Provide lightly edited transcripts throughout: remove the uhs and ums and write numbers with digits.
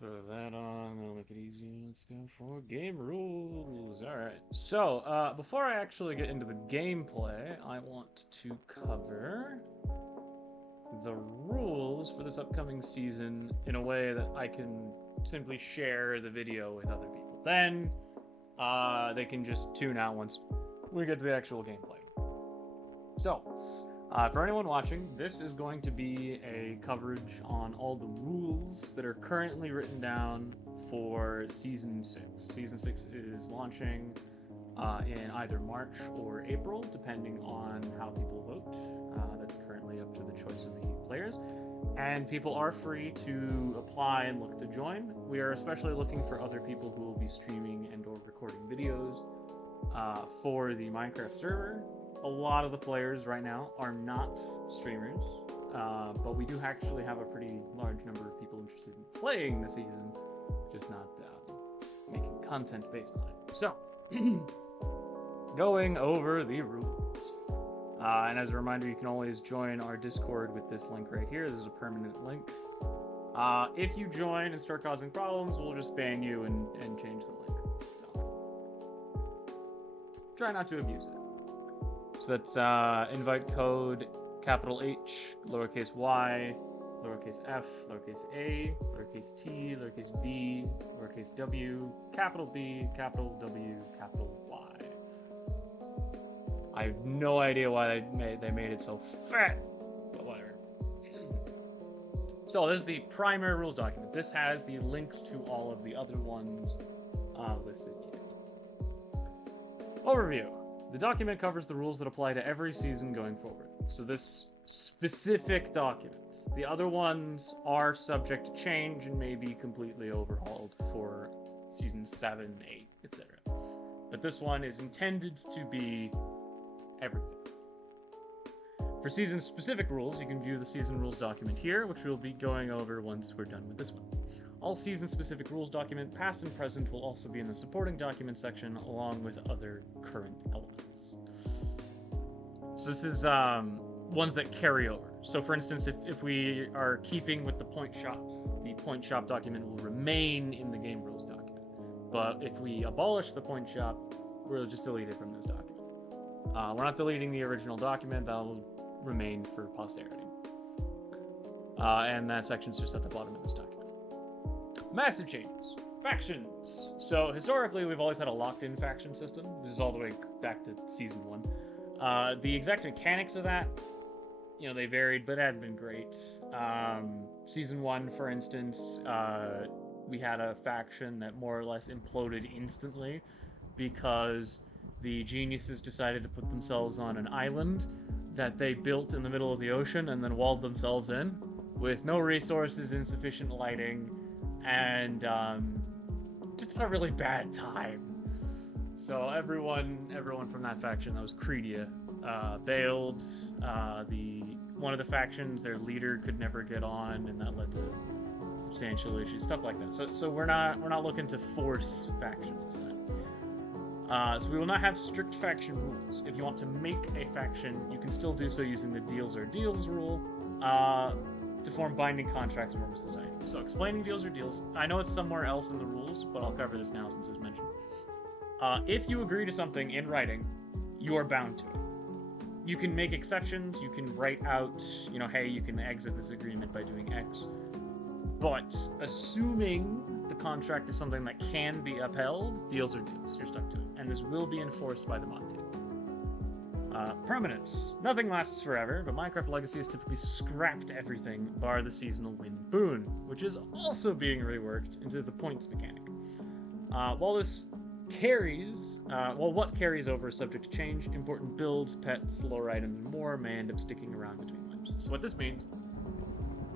Throw that on, that'll make it easier. Let's go for game rules. Alright, so before I actually get into the gameplay, I want to cover the rules for this upcoming season in a way that I can simply share the video with other people. Then they can just tune out once we get to the actual gameplay. So, for anyone watching, this is going to be a coverage on all the rules that are currently written down for Season 6. Season 6 is launching in either March or April, depending on how people vote. That's currently up to the choice of the players. And people are free to apply and look to join. We are especially looking for other people who will be streaming and or recording videos for the Minecraft server. A lot of the players right now are not streamers, but we do actually have a pretty large number of people interested in playing the season, just not making content based on it. So, going over the rules. And as a reminder, you can always join our Discord with this link right here. This is a permanent link. If you join and start causing problems, we'll just ban you and change the link. So, try not to abuse it. So that's invite code capital H, lowercase y, lowercase f, lowercase a, lowercase t, lowercase b, lowercase w, capital B, capital W, capital Y. I have no idea why they made it so fat, but whatever. So this is the primary rules document. This has the links to all of the other ones listed here. Overview. The document covers the rules that apply to every season going forward. So this specific document. The other ones are subject to change and may be completely overhauled for season 7, 8, etc. But this one is intended to be everything. For season-specific rules, you can view the season rules document here, which we'll be going over once we're done with this one. All season-specific rules document, past and present, will also be in the supporting document section, along with other current elements. So this is ones that carry over. So for instance, if we are keeping with the point shop document will remain in the game rules document. But if we abolish the point shop, we'll just delete it from this document. We're not deleting the original document, that will remain for posterity. And that section's just at the bottom of this document. Massive changes. Factions. So historically, we've always had a locked-in faction system. This is all the way back to season 1. The exact mechanics of that, they varied, but hadn't been great. Season 1, for instance, we had a faction that more or less imploded instantly because the geniuses decided to put themselves on an island that they built in the middle of the ocean and then walled themselves in with no resources, insufficient lighting, and just had a really bad time. So everyone from that faction, that was Credia, bailed. One of the factions, their leader could never get on, and that led to substantial issues, stuff like that. So we're not looking to force factions this time. So we will not have strict faction rules. If you want to make a faction, you can still do so using the deals or deals rule to form binding contracts with members of society. So explaining deals or deals, I know it's somewhere else in the rules, but I'll cover this now since it was mentioned. If you agree to something in writing, you are bound to it. You can make exceptions, you can write out, hey, you can exit this agreement by doing X. But assuming the contract is something that can be upheld, deals are deals. You're stuck to it. And this will be enforced by the mod team. Permanence. Nothing lasts forever, but Minecraft Legacy has typically scrapped everything, bar the seasonal win boon, which is also being reworked into the points mechanic. While this carries, what carries over is subject to change. Important builds, pets, lore items, and more may end up sticking around between lives. So what this means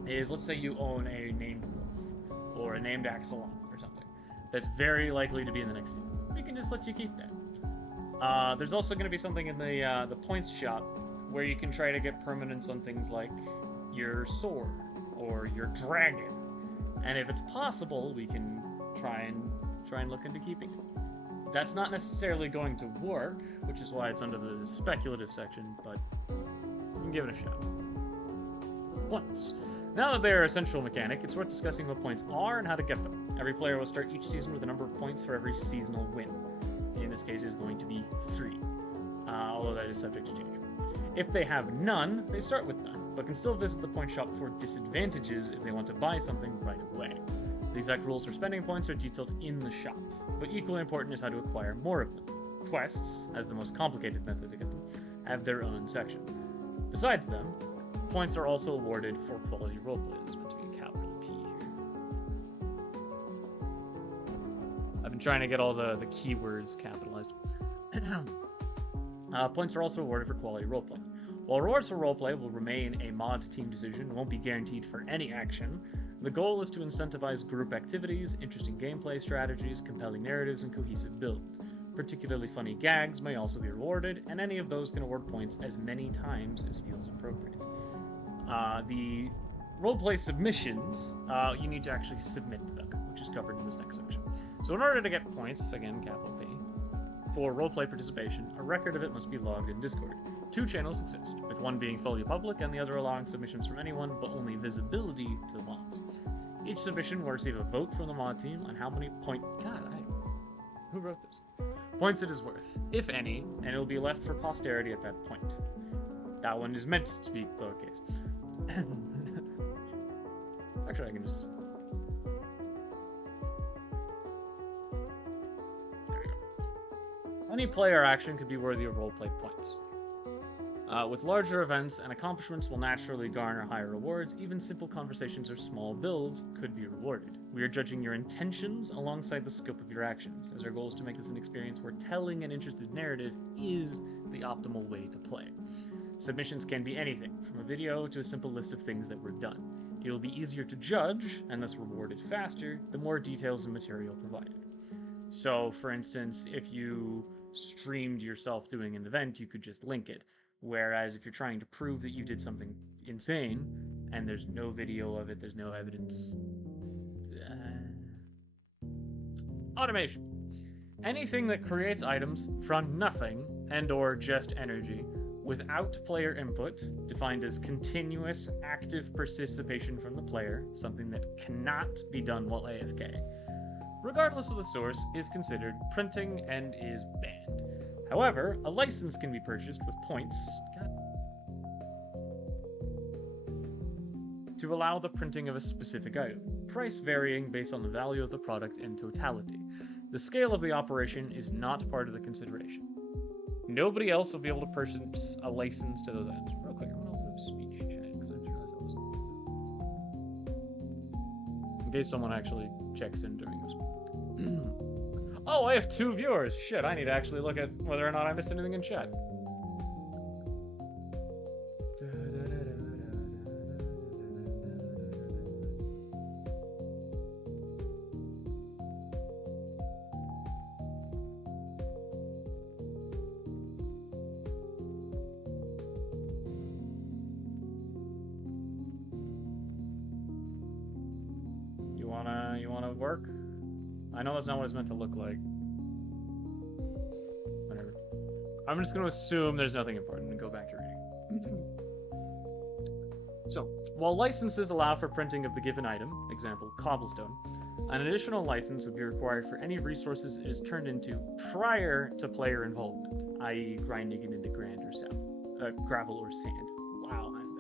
is, let's say you own a named wolf or a named axolotl or something that's very likely to be in the next season. We can just let you keep that. There's also going to be something in the points shop where you can try to get permanence on things like your sword or your dragon, and if it's possible, we can try and look into keeping it. That's not necessarily going to work, which is why it's under the speculative section, but you can give it a shot. Points. Now that they are a central mechanic, it's worth discussing what points are and how to get them. Every player will start each season with a number of points for every seasonal win. In this case, it is going to be 3, although that is subject to change. If they have none, they start with none, but can still visit the point shop for disadvantages if they want to buy something right away. The exact rules for spending points are detailed in the shop, but equally important is how to acquire more of them. Quests, as the most complicated method to get them, have their own section. Besides them, points are also awarded for quality roleplay. There's meant to be a capital P here. I've been trying to get all the keywords capitalized. Points are also awarded for quality roleplay. While rewards for roleplay will remain a mod team decision and won't be guaranteed for any action, the goal is to incentivize group activities, interesting gameplay strategies, compelling narratives, and cohesive builds. Particularly funny gags may also be rewarded, and any of those can award points as many times as feels appropriate. The roleplay submissions, you need to actually submit them, which is covered in this next section. So in order to get points, again, capital P, for roleplay participation, a record of it must be logged in Discord. 2 channels exist, with one being fully public and the other allowing submissions from anyone, but only visibility to the mods. Each submission will receive a vote from the mod team on how many who wrote this? Points it is worth, if any, and it will be left for posterity at that point. That one is meant to be lowercase. Actually, I can just... There we go. Any player action could be worthy of roleplay points. With larger events, and accomplishments will naturally garner higher rewards. Even simple conversations or small builds could be rewarded. We are judging your intentions alongside the scope of your actions, as our goal is to make this an experience where telling an interesting narrative is the optimal way to play. Submissions can be anything, from a video to a simple list of things that were done. It will be easier to judge, and thus rewarded faster, the more details and material provided. So, for instance, if you streamed yourself doing an event, you could just link it. Whereas if you're trying to prove that you did something insane, and there's no video of it, there's no evidence... Automation. Anything that creates items from nothing and or just energy without player input, defined as continuous active participation from the player, something that cannot be done while AFK, regardless of the source, is considered printing and is banned. However, a license can be purchased with points to allow the printing of a specific item, price varying based on the value of the product in totality. The scale of the operation is not part of the consideration. Nobody else will be able to purchase a license to those items. Real quick, I'm going to open up speech chat because I just realized that was... in case someone actually checks in during this. Oh, I have 2 viewers. Shit, I need to actually look at whether or not I missed anything in chat. You wanna work? I know that's not what it's meant to look like. Whatever. I'm just going to assume there's nothing important and go back to reading. So, while licenses allow for printing of the given item, example, cobblestone, an additional license would be required for any resources it is turned into prior to player involvement, i.e. grinding it into gravel or sand. Wow, I'm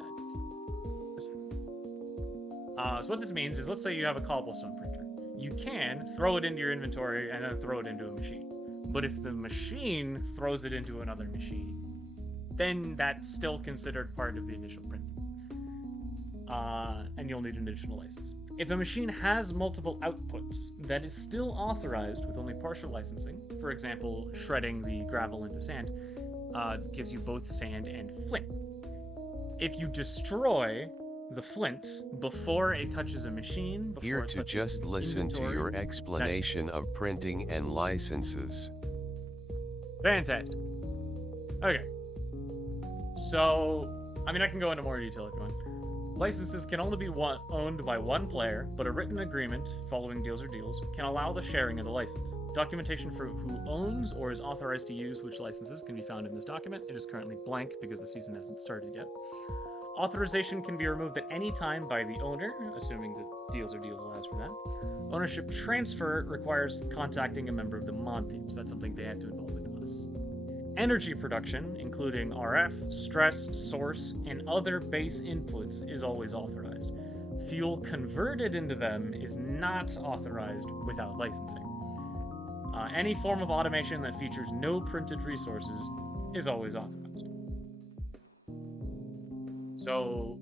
bad. So what this means is, let's say you have a cobblestone printer. You can throw it into your inventory and then throw it into a machine. But if the machine throws it into another machine, then that's still considered part of the initial printing. And you'll need an additional license. If a machine has multiple outputs, that is still authorized with only partial licensing. For example, shredding the gravel into sand gives you both sand and flint. If you destroy the flint before it touches a machine, here to just listen to your explanation of printing and licenses. Fantastic. Okay. So, I mean, I can go into more detail if you want. Licenses can only be owned by one player, but a written agreement, following deals or deals, can allow the sharing of the license. Documentation for who owns or is authorized to use which licenses can be found in this document. It is currently blank because the season hasn't started yet. Authorization can be removed at any time by the owner, assuming that deals allows for that. Ownership transfer requires contacting a member of the mod team, so that's something they have to involve with us. Energy production, including RF, stress, source, and other base inputs, is always authorized. Fuel converted into them is not authorized without licensing. Any form of automation that features no printed resources is always authorized. So,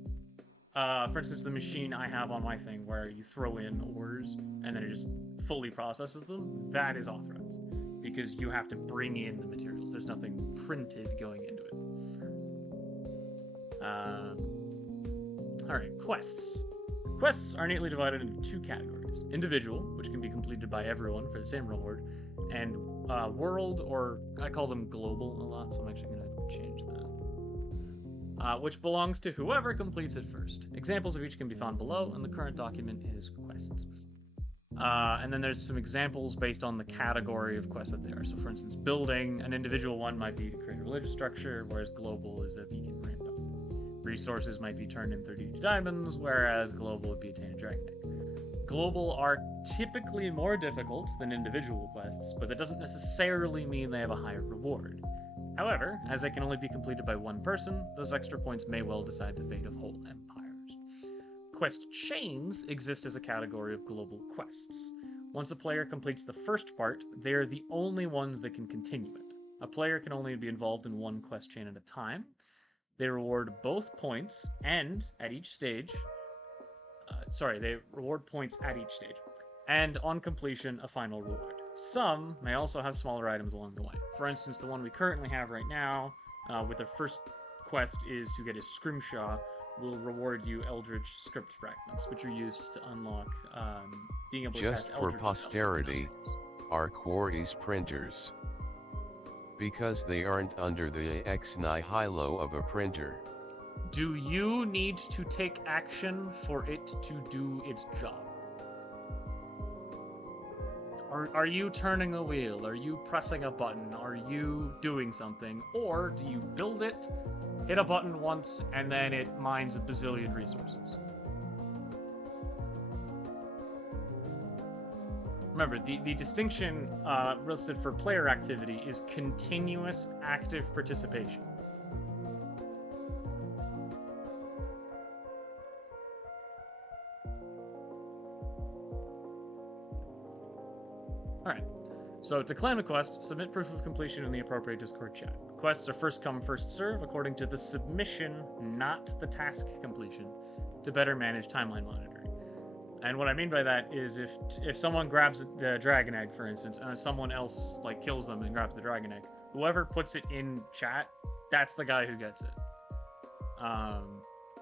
for instance, the machine I have on my thing where you throw in ores and then it just fully processes them, that is authorized. Because you have to bring in the materials. There's nothing printed going into it. Alright, quests. Quests are neatly divided into two categories. Individual, which can be completed by everyone for the same reward, and world, or I call them global a lot, so I'm actually going to change that. Which belongs to whoever completes it first. Examples of each can be found below, and the current document is quests. And then there's some examples based on the category of quests that they are. So for instance, building, an individual one might be to create a religious structure, whereas global is a beacon ramp up. Resources might be turned in 32 diamonds, whereas global would be attain a dragon egg. Global are typically more difficult than individual quests, but that doesn't necessarily mean they have a higher reward. However, as they can only be completed by one person, those extra points may well decide the fate of whole empires. Quest chains exist as a category of global quests. Once a player completes the first part, they are the only ones that can continue it. A player can only be involved in one quest chain at a time. They reward both points and at each stage. They reward points at each stage, and on completion, a final reward. Some may also have smaller items along the way. For instance, the one we currently have right now, with the first quest is to get a scrimshaw, will reward you Eldritch script fragments, which are used to unlock being able to cast Just for Eldritch posterity, spells. are quarries printers. Because they aren't under the ex nihilo of a printer. Do you need to take action for it to do its job? Are you turning a wheel? Are you pressing a button? Are you doing something? Or do you build it, hit a button once, and then it mines a bazillion resources? Remember, the distinction listed for player activity is continuous active participation. Alright, so to claim a quest, submit proof of completion in the appropriate Discord chat. Quests are first come, first serve according to the submission, not the task completion, to better manage timeline monitoring. And what I mean by that is if someone grabs the dragon egg, for instance, and someone else kills them and grabs the dragon egg, whoever puts it in chat, that's the guy who gets it.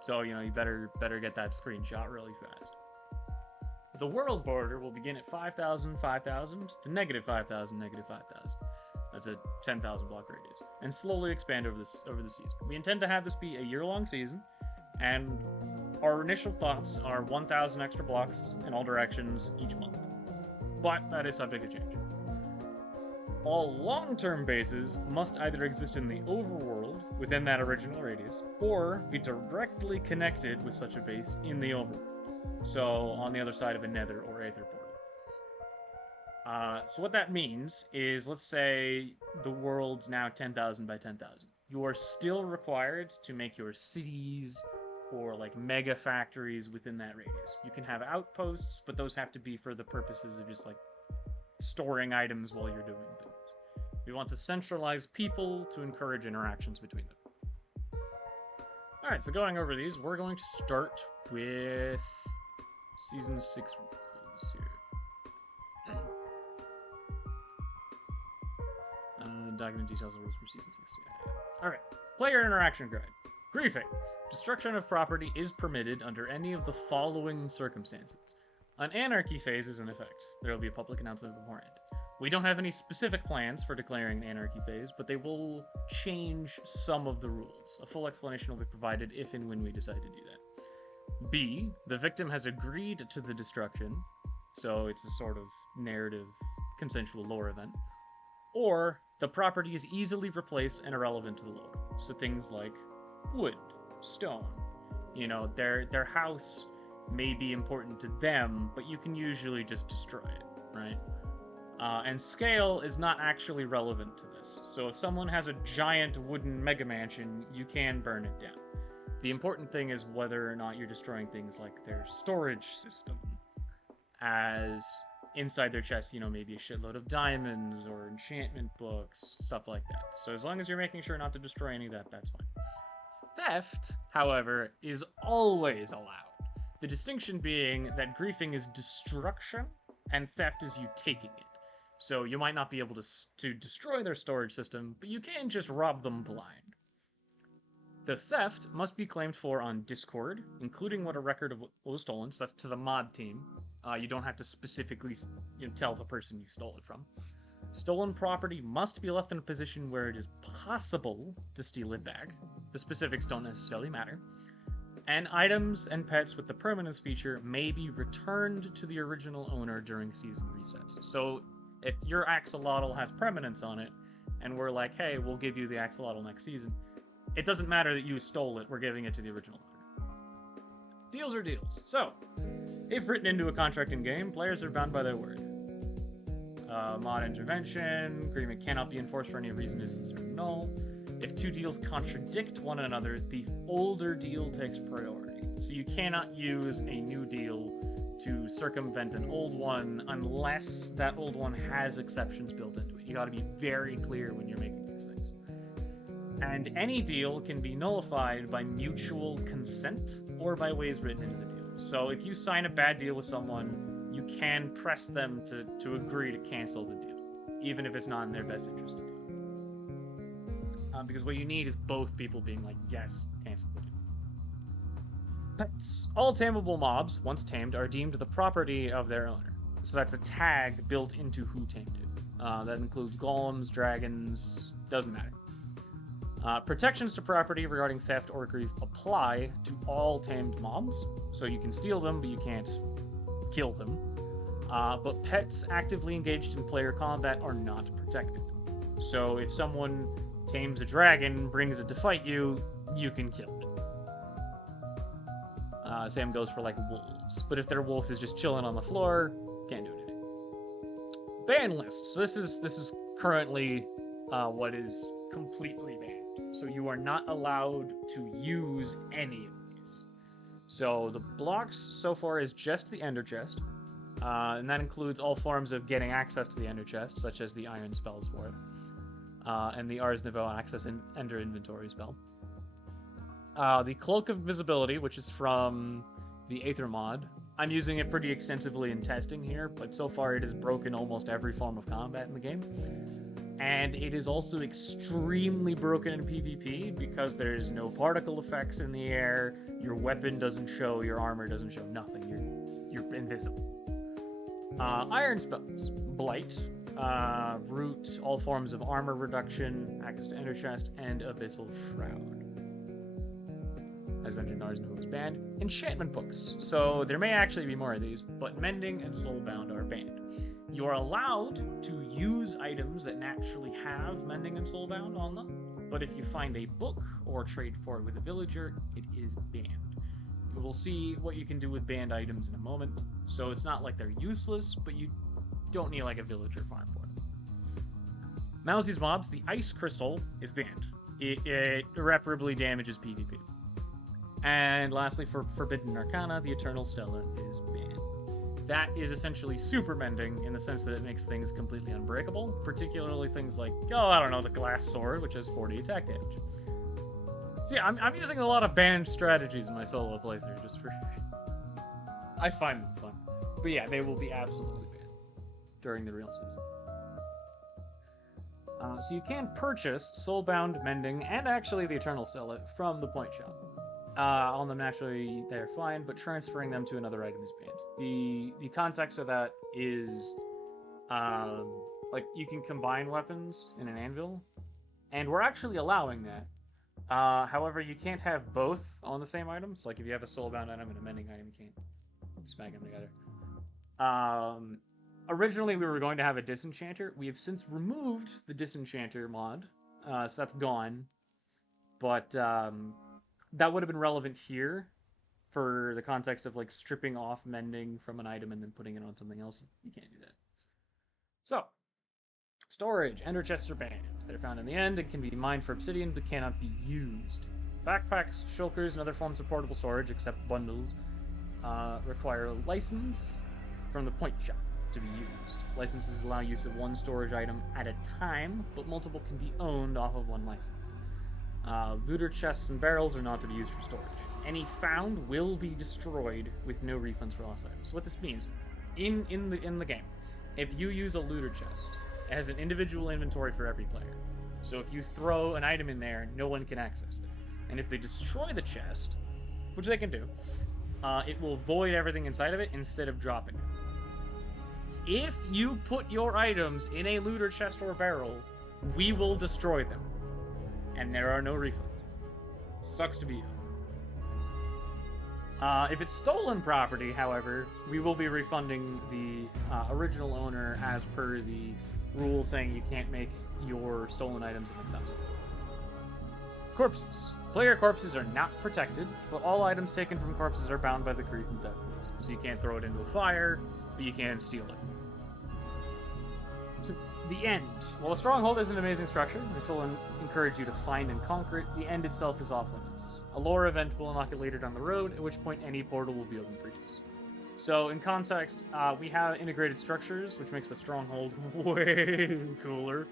So you better get that screenshot really fast. The world border will begin at 5,000, 5,000 to negative 5,000, negative 5,000. That's a 10,000 block radius, and slowly expand over the season. We intend to have this be a year-long season, and our initial thoughts are 1,000 extra blocks in all directions each month, but that is subject to change. All long-term bases must either exist in the overworld within that original radius, or be directly connected with such a base in the overworld. So on the other side of a nether or aether portal. So what that means is, let's say the world's now 10,000 by 10,000. You are still required to make your cities or mega factories within that radius. You can have outposts, but those have to be for the purposes of just storing items while you're doing things. We want to centralize people to encourage interactions between them. Alright, so going over these, we're going to start with Season 6 rules here. Document details of rules for Season 6. Yeah. Alright, player interaction guide. Griefing. Destruction of property is permitted under any of the following circumstances. An anarchy phase is in effect. There will be a public announcement beforehand. We don't have any specific plans for declaring an anarchy phase, but they will change some of the rules. A full explanation will be provided if and when we decide to do that. B, the victim has agreed to the destruction, so it's a sort of narrative, consensual lore event. Or, the property is easily replaced and irrelevant to the lore, so things like wood, stone, You know, their house may be important to them, but you can usually just destroy it, right? And scale is not actually relevant to this. So if someone has a giant wooden mega mansion, you can burn it down. The important thing is whether or not you're destroying things like their storage system, as inside their chest, you know, maybe a shitload of diamonds or enchantment books, stuff like that. So as long as you're making sure not to destroy any of that, that's fine. Theft, however, is always allowed. The distinction being that griefing is destruction and theft is you taking it. So you might not be able to destroy their storage system, but you can just rob them blind. The theft must be claimed for on Discord, including what a record of what was stolen, so that's to the mod team. You don't have to specifically tell the person you stole it from. Stolen property must be left in a position where it is possible to steal it back. The specifics don't necessarily matter. And items and pets with the permanence feature may be returned to the original owner during season resets. So if your axolotl has permanence on it, and we're like, hey, we'll give you the axolotl next season, it doesn't matter that you stole it, we're giving it to the original owner. Deals are deals. So, if written into a contract in game, players are bound by their word. Mod intervention, agreement cannot be enforced for any reason is considered null. If two deals contradict one another, the older deal takes priority. So you cannot use a new deal to circumvent an old one unless that old one has exceptions built into it. You gotta be very clear when you're making these things. And any deal can be nullified by mutual consent or by ways written into the deal. So if you sign a bad deal with someone, you can press them to agree to cancel the deal, even if it's not in their best interest to do it. Because what you need is both people being like, yes, cancel the deal. Pets. All tameable mobs, once tamed, are deemed the property of their owner. So that's a tag built into who tamed it. That includes golems, dragons, doesn't matter. Protections to property regarding theft or grief apply to all tamed mobs. So you can steal them, but you can't kill them. But pets actively engaged in player combat are not protected. So if someone tames a dragon, brings it to fight you, you can kill it. Same goes for like wolves. But if their wolf is just chilling on the floor, can't do anything. Ban list. So this is currently what is completely banned. So you are not allowed to use any of these. So the blocks so far is just the Ender Chest. And that includes all forms of getting access to the Ender Chest, such as the Iron Spells for it. And the Ars Nouveau Access Ender Inventory spell. The Cloak of Invisibility, which is from the Aether mod. I'm using it pretty extensively in testing here, but so far it has broken almost every form of combat in the game. And it is also extremely broken in PvP because there's no particle effects in the air, your weapon doesn't show, your armor doesn't show, nothing. You're invisible. Iron spells. Blight, Root, all forms of armor reduction, access to Ender Chest, and Abyssal Shroud. As mentioned, Ars Nouveau is banned. Enchantment books. So there may actually be more of these, but Mending and Soulbound are banned. You are allowed to use items that naturally have Mending and Soulbound on them, but if you find a book or trade for it with a villager, it is banned. You will see what you can do with banned items in a moment, so it's not like they're useless, but you don't need like a villager farm for them. Mousie's mobs, the Ice Crystal is banned. It irreparably damages PvP. And lastly, for Forbidden Arcana, the Eternal Stella is banned. That is essentially super mending in the sense that it makes things completely unbreakable, particularly things like, I don't know, the Glass Sword, which has 40 attack damage. So yeah, I'm using a lot of banned strategies in my solo playthrough just for... I find them fun. But yeah, they will be absolutely banned during the real season. So you can purchase Soulbound, Mending, and actually the Eternal Stella from the Point Shop. On them naturally they're fine, but transferring them to another item is banned. The context of that is like you can combine weapons in an anvil, and we're actually allowing that. However, you can't have both on the same item. So like if you have a soulbound item and a mending item, you can't smack them together. Originally we were going to have a disenchanter. We have since removed the disenchanter mod, so that's gone. But that would have been relevant here for the context of like stripping off mending from an item and then putting it on something else. You can't do that. So, storage. Ender chests are banned. They're found in the end and can be mined for obsidian but cannot be used. Backpacks, shulkers, and other forms of portable storage, except bundles, require a license from the point shop to be used. Licenses allow use of one storage item at a time, but multiple can be owned off of one license. Looter chests and barrels are not to be used for storage. Any found will be destroyed with no refunds for lost items. So what this means, in the game, if you use a looter chest, it has an individual inventory for every player. So if you throw an item in there, no one can access it. And if they destroy the chest, which they can do, it will void everything inside of it instead of dropping it. If you put your items in a looter chest or barrel, we will destroy them. And there are no refunds. Sucks to be you. If it's stolen property, however, we will be refunding the original owner as per the rule saying you can't make your stolen items inaccessible. Corpses. Player corpses are not protected, but all items taken from corpses are bound by the grief and death rules. So you can't throw it into a fire, but you can steal it. So, the end. While a stronghold is an amazing structure, which will encourage you to find and conquer it, the end itself is off limits. A lore event will unlock it later down the road, at which point any portal will be open for use. So, in context, we have integrated structures, which makes the stronghold way cooler,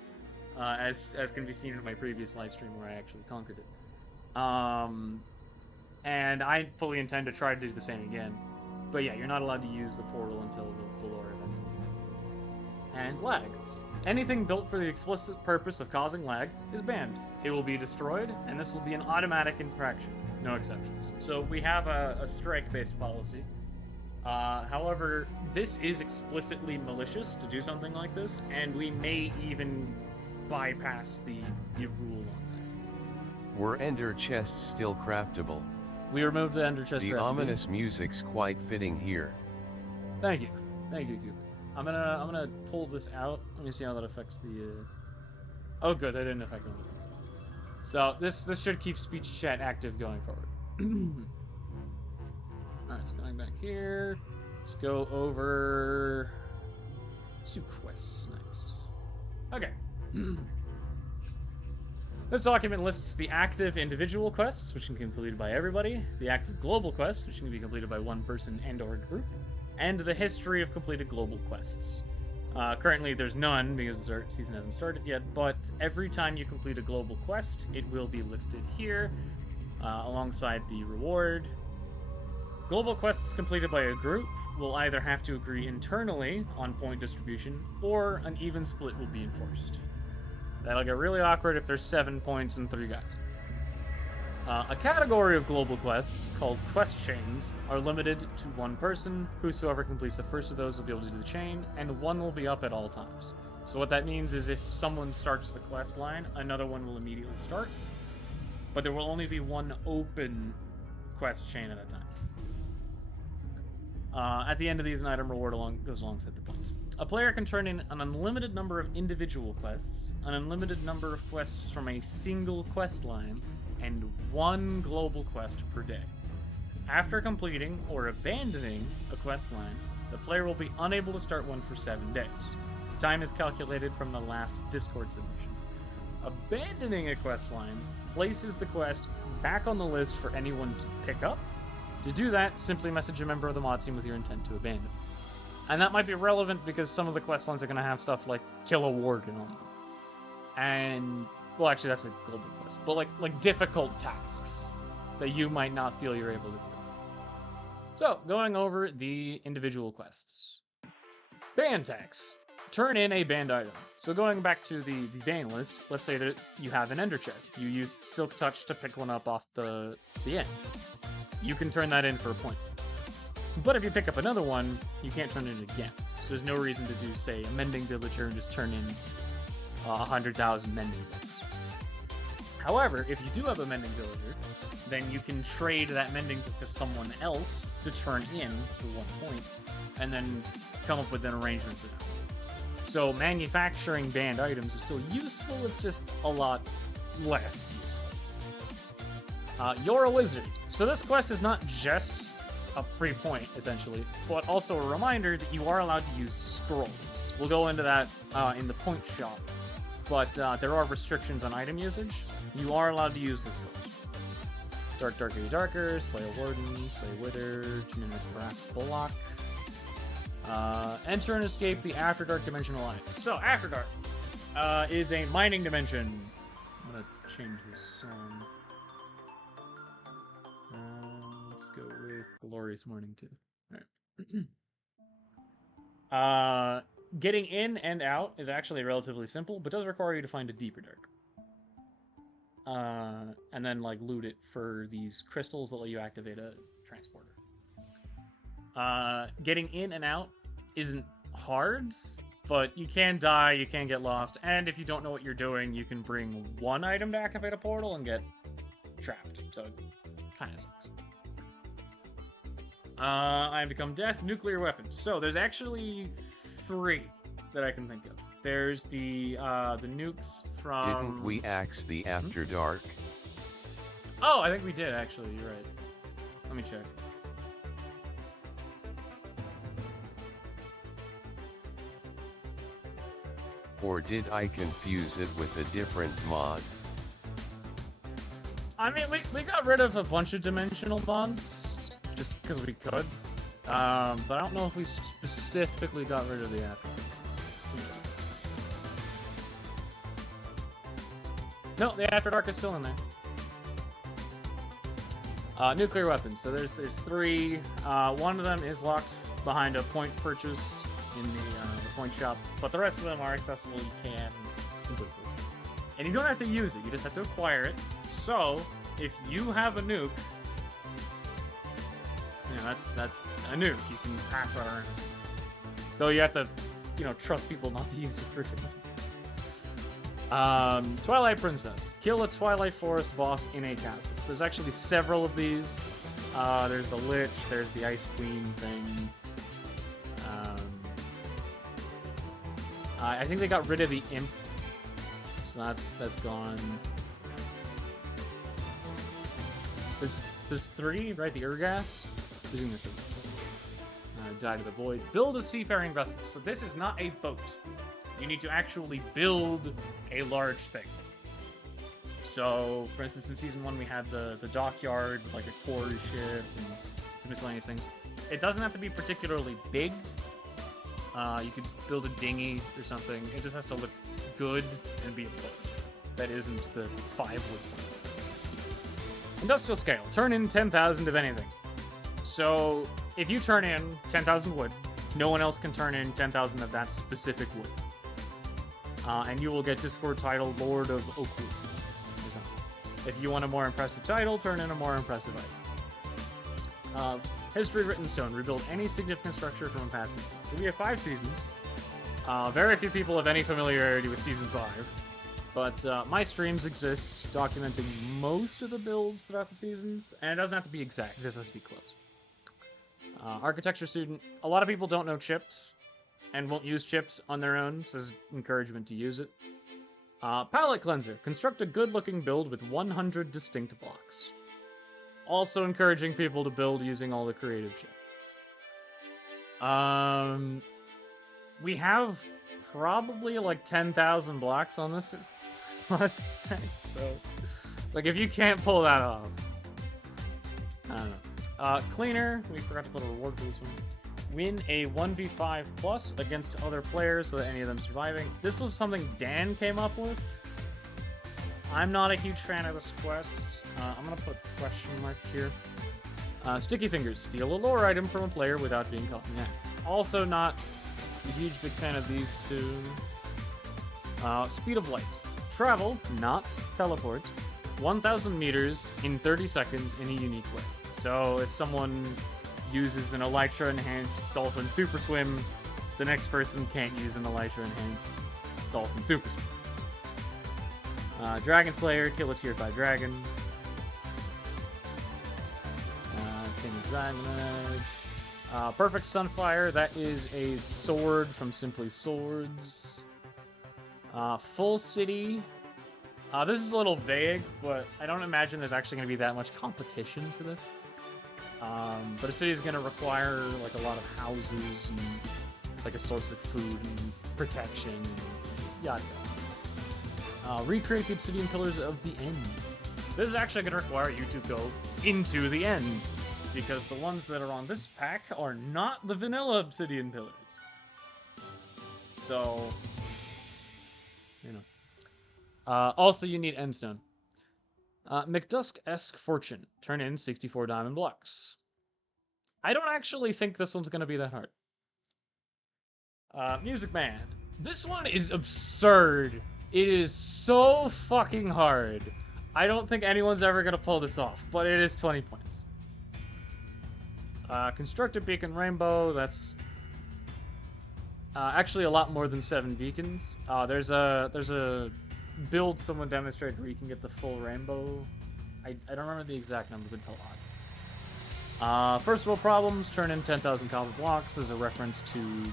as can be seen in my previous live stream where I actually conquered it. And I fully intend to try to do the same again. But yeah, you're not allowed to use the portal until the lore event. And lag. Anything built for the explicit purpose of causing lag is banned. It will be destroyed, and this will be an automatic infraction. No exceptions. So we have a strike-based policy. However, this is explicitly malicious to do something like this, and we may even bypass the rule on that. Were ender chests still craftable? We removed the ender chest The recipe. ominous music's quite fitting here. Thank you, Cupid. I'm gonna pull this out. Let me see how that affects the. Oh, good, that didn't affect anything. So this should keep speech chat active going forward. Alright, so going back here. Let's go over. Let's do quests next. Okay. This document lists the active individual quests, which can be completed by everybody, the active global quests, which can be completed by one person and/or group, and the history of completed global quests. Currently, there's none because the season hasn't started yet, but every time you complete a global quest, it will be listed here, alongside the reward. Global quests completed by a group will either have to agree internally on point distribution, or an even split will be enforced. That'll get really awkward if there's 7 points and 3 guys. A category of global quests, called quest chains, are limited to one person. Whosoever completes the first of those will be able to do the chain, and one will be up at all times. So what that means is if someone starts the quest line, another one will immediately start, but there will only be one open quest chain at a time. At the end of these, an item reward goes alongside the points. A player can turn in an unlimited number of individual quests, an unlimited number of quests from a single quest line, and one global quest per day. After completing or abandoning a quest line, the player will be unable to start one for 7 days. Time is calculated from the last Discord submission. Abandoning a quest line places the quest back on the list for anyone to pick up. To do that, simply message a member of the mod team with your intent to abandon. And that might be relevant because some of the quest lines are going to have stuff like kill a warden on them. And, well, actually that's a global quest, but like difficult tasks that you might not feel you're able to do. So, going over the individual quests. Ban tax. Turn in a banned item. So going back to the ban list, let's say that you have an ender chest. You used Silk Touch to pick one up off the end. You can turn that in for a point. But if you pick up another one, you can't turn it in again. So there's no reason to do, say, a mending villager and just turn in 100,000 mending books. However, if you do have a mending villager, then you can trade that mending book to someone else to turn in for 1 point, and then come up with an arrangement for them. So manufacturing banned items is still useful, it's just a lot less useful. You're a wizard. So this quest is not just a free point, essentially, but also a reminder that you are allowed to use scrolls. We'll go into that in the point shop, but there are restrictions on item usage. You are allowed to use the scrolls. Dark, Darker, Darker, Slay a Warden, Slay a Wither, tune in a Brass Bullock. Enter and escape the After Dark dimensional line. So, After Dark is a mining dimension. I'm gonna change this song. Let's go with Glorious Morning too. Alright. Getting in and out is actually relatively simple, but does require you to find a deeper dark. And then like loot it for these crystals that let you activate a transporter. Getting in and out isn't hard, but you can die, you can get lost, and if you don't know what you're doing, you can bring one item to activate a portal and get trapped. So it kind of sucks. I have become death, nuclear weapons. So there's actually 3 that I can think of. There's the nukes from... Didn't we axe the After Dark? Oh, I think we did, actually. You're right. Let me check. Or did I confuse it with a different mod? I mean, we got rid of a bunch of dimensional mods just because we could. But I don't know if we specifically got rid of the After. No, the After Dark is still in there. Nuclear weapons. So there's 3. One of them is locked behind a point purchase in the point shop, but the rest of them are accessible. You can complete this, and you don't have to use it. You just have to acquire it. So if you have a nuke, that's a nuke. You can pass that around. Though you have to, trust people not to use it for. Twilight Princess. Kill a Twilight Forest boss in a castle. So there's actually several of these. There's the Lich, there's the Ice Queen thing. I think they got rid of the Imp. So that's gone. There's 3, right? The Urgas. Die to the Void. Build a seafaring vessel. So this is not a boat. You need to actually build a large thing. So, for instance, in Season 1 we had the dockyard with like a quarry ship and some miscellaneous things. It doesn't have to be particularly big. You could build a dinghy or something. It just has to look good and be a boat. That isn't the 5 wood. Industrial scale. Turn in 10,000 of anything. So, if you turn in 10,000 wood, no one else can turn in 10,000 of that specific wood. And you will get Discord title Lord of Oakwood. If you want a more impressive title, turn in a more impressive item. History Written Stone. Rebuild any significant structure from a past season. So we have 5 seasons. Very few people have any familiarity with Season 5. But my streams exist documenting most of the builds throughout the seasons. And it doesn't have to be exact. It just has to be close. Architecture student. A lot of people don't know chipped and won't use chips on their own, so there's encouragement to use it. Palette cleanser. Construct a good-looking build with 100 distinct blocks. Also encouraging people to build using all the creative shit. We have probably like 10,000 blocks on this. So, like, if you can't pull that off, I don't know. Cleaner. We forgot to put a reward for this one. Win a 1v5 plus against other players without any of them surviving. This was something Dan came up with. I'm not a huge fan of this quest. I'm going to put a question mark here. Sticky Fingers. Steal a lore item from a player without being caught in the act. Also not a huge big fan of these 2. Speed of Light. Travel, not teleport, 1,000 meters in 30 seconds in a unique way. So if someone uses an Elytra-enhanced Dolphin Super Swim, the next person can't use an Elytra-enhanced Dolphin Super Swim. Dragon Slayer, kill a tier 5 dragon. King of Dragon Edge. Perfect Sunfire, that is a sword from Simply Swords. Full City. This is a little vague, but I don't imagine there's actually going to be that much competition for this. But a city is going to require like a lot of houses and like a source of food and protection and yada yada. Recreate the obsidian pillars of the end. This is actually going to require you to go into the end, because the ones that are on this pack are not the vanilla obsidian pillars. So, you know. Also, you need endstone. McDusk-esque Fortune. Turn in 64 diamond blocks. I don't actually think this one's going to be that hard. Music Band. This one is absurd. It is so fucking hard. I don't think anyone's ever going to pull this off, but it is 20 points. Construct a beacon rainbow. That's actually a lot more than 7 beacons. There's a build someone demonstrated where you can get the full rainbow. I don't remember the exact number, but it's a lot. First world problems, turn in 10,000 copper blocks as a reference to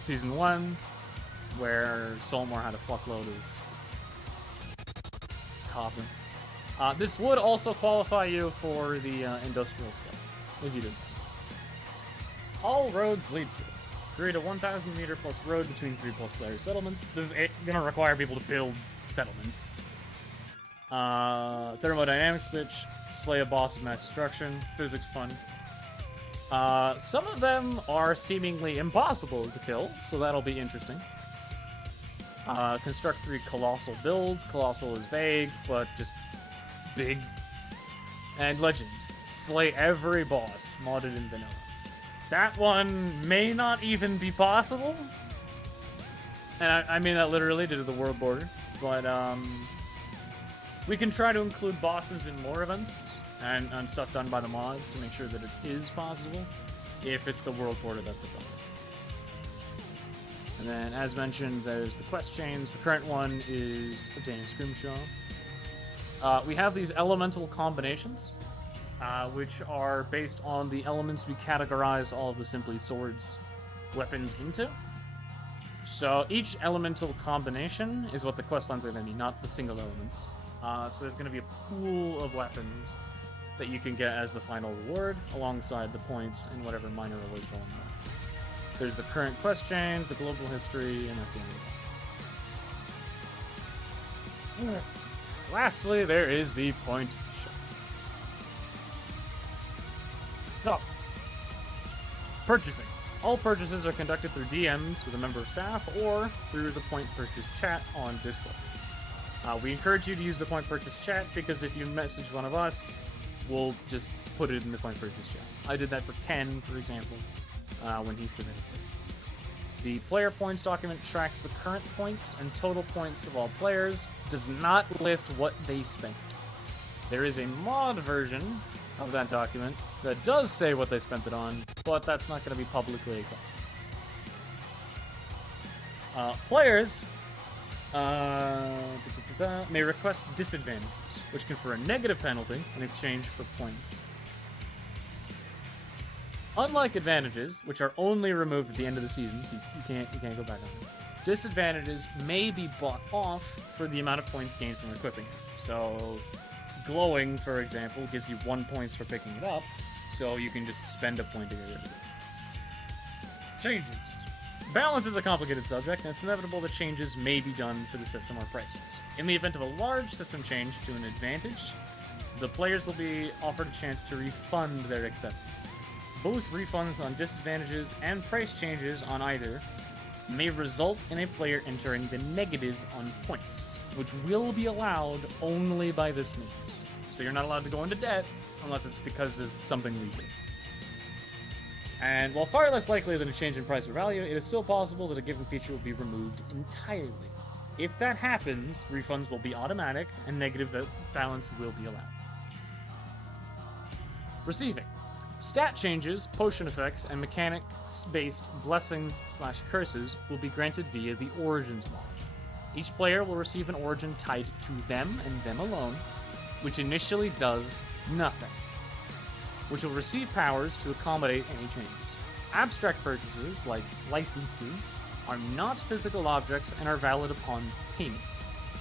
Season 1, where Solmore had a fuckload of copper. This would also qualify you for the industrial stuff, if you didn't. All roads lead to it. Create a 1,000 meter plus road between 3+ player settlements. This is going to require people to build settlements. Thermodynamics bitch. Slay a boss of mass destruction. Physics fun. Some of them are seemingly impossible to kill, so that'll be interesting. Construct 3 colossal builds. Colossal is vague, but just big. And legend. Slay every boss, modded in vanilla. That one may not even be possible. And I mean that literally due to the world border. But we can try to include bosses in more events and stuff done by the mods to make sure that it is possible. If it's the world border, that's the problem. And then, as mentioned, there's the quest chains. The current one is obtaining Scrimshaw. We have these elemental combinations, which are based on the elements we categorized all of the Simply Swords weapons into. So each elemental combination is what the questlines are going to need, not the single elements. So there's going to be a pool of weapons that you can get as the final reward, alongside the points and whatever minor rewards are on that. There's the current quest chains, the global history, and that's the end of it. Lastly, there is the point shop. So, purchasing. All purchases are conducted through DMs with a member of staff or through the Point Purchase chat on Discord. We encourage you to use the Point Purchase chat because if you message one of us, we'll just put it in the Point Purchase chat. I did that for Ken, for example, when he submitted this. The player points document tracks the current points and total points of all players, does not list what they spent. There is a mod version of that document that does say what they spent it on, but that's not going to be publicly accessible. Players may request disadvantages, which confer a negative penalty in exchange for points. Unlike advantages, which are only removed at the end of the season, so you can't go back on them, disadvantages may be bought off for the amount of points gained from equipping it. So, glowing, for example, gives you 1 point for picking it up, so you can just spend a point to get rid of it. Changes. Balance is a complicated subject, and it's inevitable that changes may be done for the system or prices. In the event of a large system change to an advantage, the players will be offered a chance to refund their acceptance. Both refunds on disadvantages and price changes on either may result in a player entering the negative on points, which will be allowed only by this means. So you're not allowed to go into debt unless it's because of something legal. And while far less likely than a change in price or value, it is still possible that a given feature will be removed entirely. If that happens, refunds will be automatic and negative balance will be allowed. Receiving. Stat changes, potion effects, and mechanics-based blessings/curses will be granted via the Origins mod. Each player will receive an origin tied to them and them alone, which initially does nothing, which will receive powers to accommodate any changes. Abstract purchases, like licenses, are not physical objects and are valid upon payment.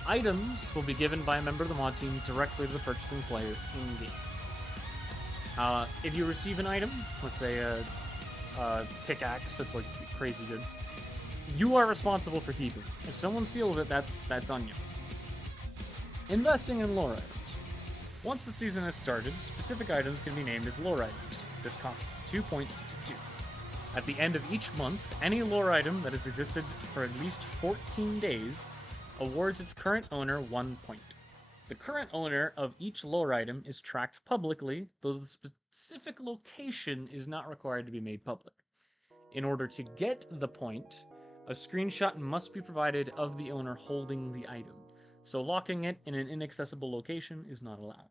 Items will be given by a member of the mod team directly to the purchasing player in-game. If you receive an item, let's say a pickaxe that's like crazy good, you are responsible for keeping it. If someone steals it, that's on you. Investing in lore items. Once the season has started, specific items can be named as lore items. This costs 2 points to do. At the end of each month, any lore item that has existed for at least 14 days awards its current owner 1 point. The current owner of each lore item is tracked publicly, though the specific location is not required to be made public. In order to get the point, a screenshot must be provided of the owner holding the item, so locking it in an inaccessible location is not allowed.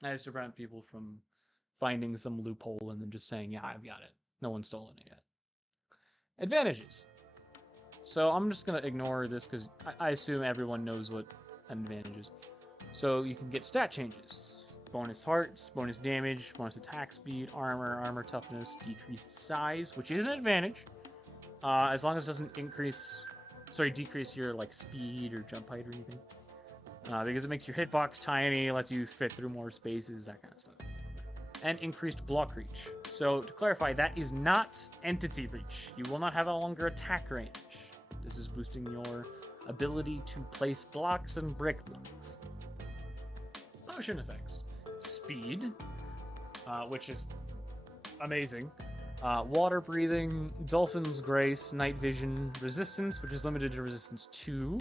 That is to prevent people from finding some loophole and then just saying, yeah, I've got it. No one's stolen it yet. Advantages. So I'm just going to ignore this because I assume everyone knows what an advantage is. So you can get stat changes. Bonus hearts, bonus damage, bonus attack speed, armor toughness, decreased size, which is an advantage. As long as it doesn't decrease your like speed or jump height or anything. Because it makes your hitbox tiny, lets you fit through more spaces, that kind of stuff. And increased block reach. So to clarify, that is not entity reach. You will not have a longer attack range. This is boosting your ability to place blocks and break blocks. Potion effects. Speed, which is amazing. Water breathing, Dolphin's Grace, Night Vision, Resistance, which is limited to Resistance 2.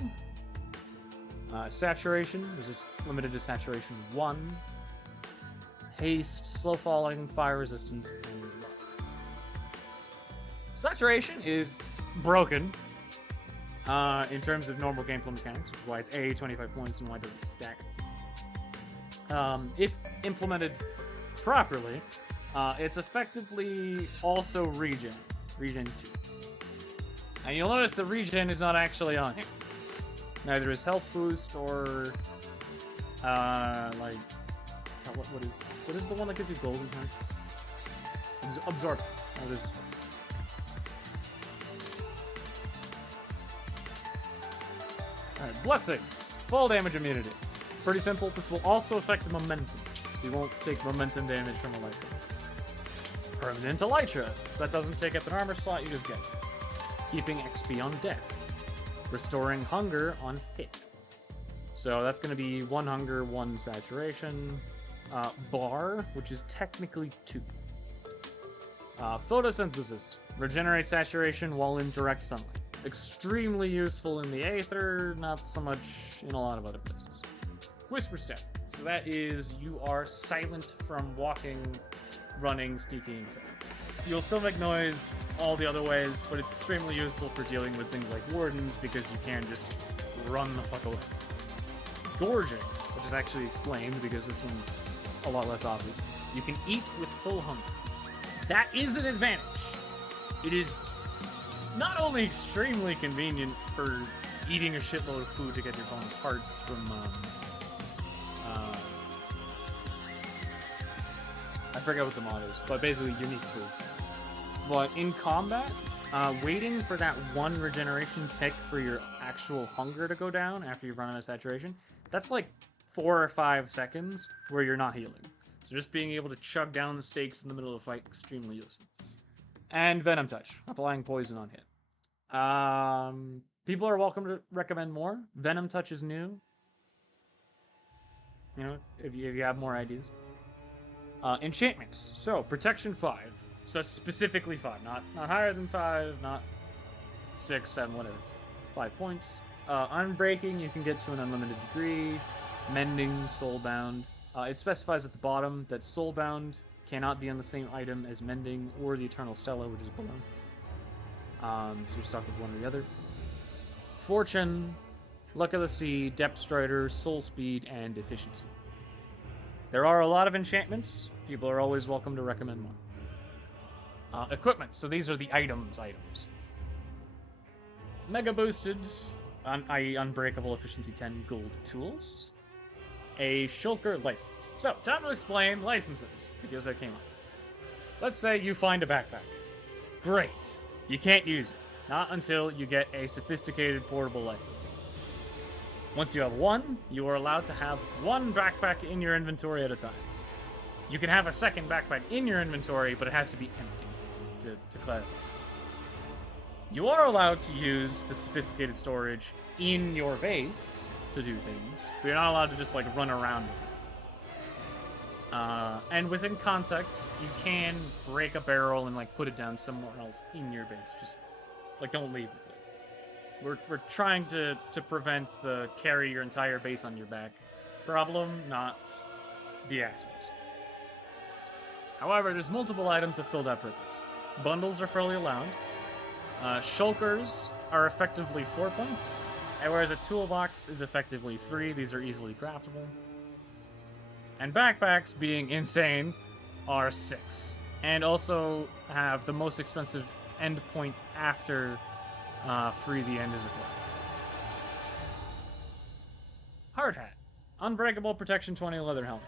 Saturation, limited to Saturation 1. Haste, Slow Falling, Fire Resistance, and Luck. Saturation is broken in terms of normal gameplay mechanics, which is why it's A, 25 points, and why it doesn't stack. If implemented properly, it's effectively also regen 2. And you'll notice the regen is not actually on here. Neither is health boost or what is the one that gives you golden hearts? Absorb. What is it? Alright, blessings. Fall damage immunity. Pretty simple. This will also affect momentum, so you won't take momentum damage from Elytra. Permanent Elytra. So that doesn't take up an armor slot, you just get it. Keeping XP on death. Restoring hunger on hit. So that's going to be 1 hunger, 1 saturation. Bar, which is technically 2. Photosynthesis. Regenerate saturation while in direct sunlight. Extremely useful in the Aether, not so much in a lot of other places. Whisper Step. So that is, you are silent from walking, running, sneaking, etc. You'll still make noise all the other ways, but it's extremely useful for dealing with things like wardens because you can just run the fuck away. Gorging, which is actually explained because this one's a lot less obvious. You can eat with full hunger. That is an advantage. It is not only extremely convenient for eating a shitload of food to get your bonus hearts from I forget what the mod is, but basically unique foods. But in combat, waiting for that 1 regeneration tick for your actual hunger to go down after you run out of saturation, that's like 4 or 5 seconds where you're not healing. So just being able to chug down the stakes in the middle of the fight, extremely useful. And Venom Touch, applying poison on hit. People are welcome to recommend more. Venom Touch is new. You know, if you have more ideas. Enchantments. So, Protection 5. So specifically 5. Not higher than 5, not 6, 7, whatever. 5 points. Unbreaking, you can get to an unlimited degree. Mending, Soulbound. It specifies at the bottom that Soulbound cannot be on the same item as Mending or the Eternal Stella, which is below. So you're stuck with one or the other. Fortune, Luck of the Sea, Depth Strider, Soul Speed, and Efficiency. There are a lot of enchantments. People are always welcome to recommend one. Equipment. So these are the items. Mega Boosted, i.e. Unbreakable Efficiency 10 Gold Tools. A Shulker License. So, time to explain licenses, because that came up. Let's say you find a backpack. Great. You can't use it. Not until you get a sophisticated portable license. Once you have one, you are allowed to have one backpack in your inventory at a time. You can have a second backpack in your inventory, but it has to be empty, to clarify. You are allowed to use the sophisticated storage in your base to do things, but you're not allowed to just like run around with it. And within context, you can break a barrel and like put it down somewhere else in your base. Just like don't leave with it. We're trying to prevent the carry your entire base on your back problem, not the assholes. However, there's multiple items that fill that purpose. Bundles are fairly allowed. Shulkers are effectively 4 points, and whereas a toolbox is effectively 3. These are easily craftable. And backpacks, being insane, are 6. And also have the most expensive end point after free the end is acquired. Hard hat. Unbreakable protection 20 leather helmet.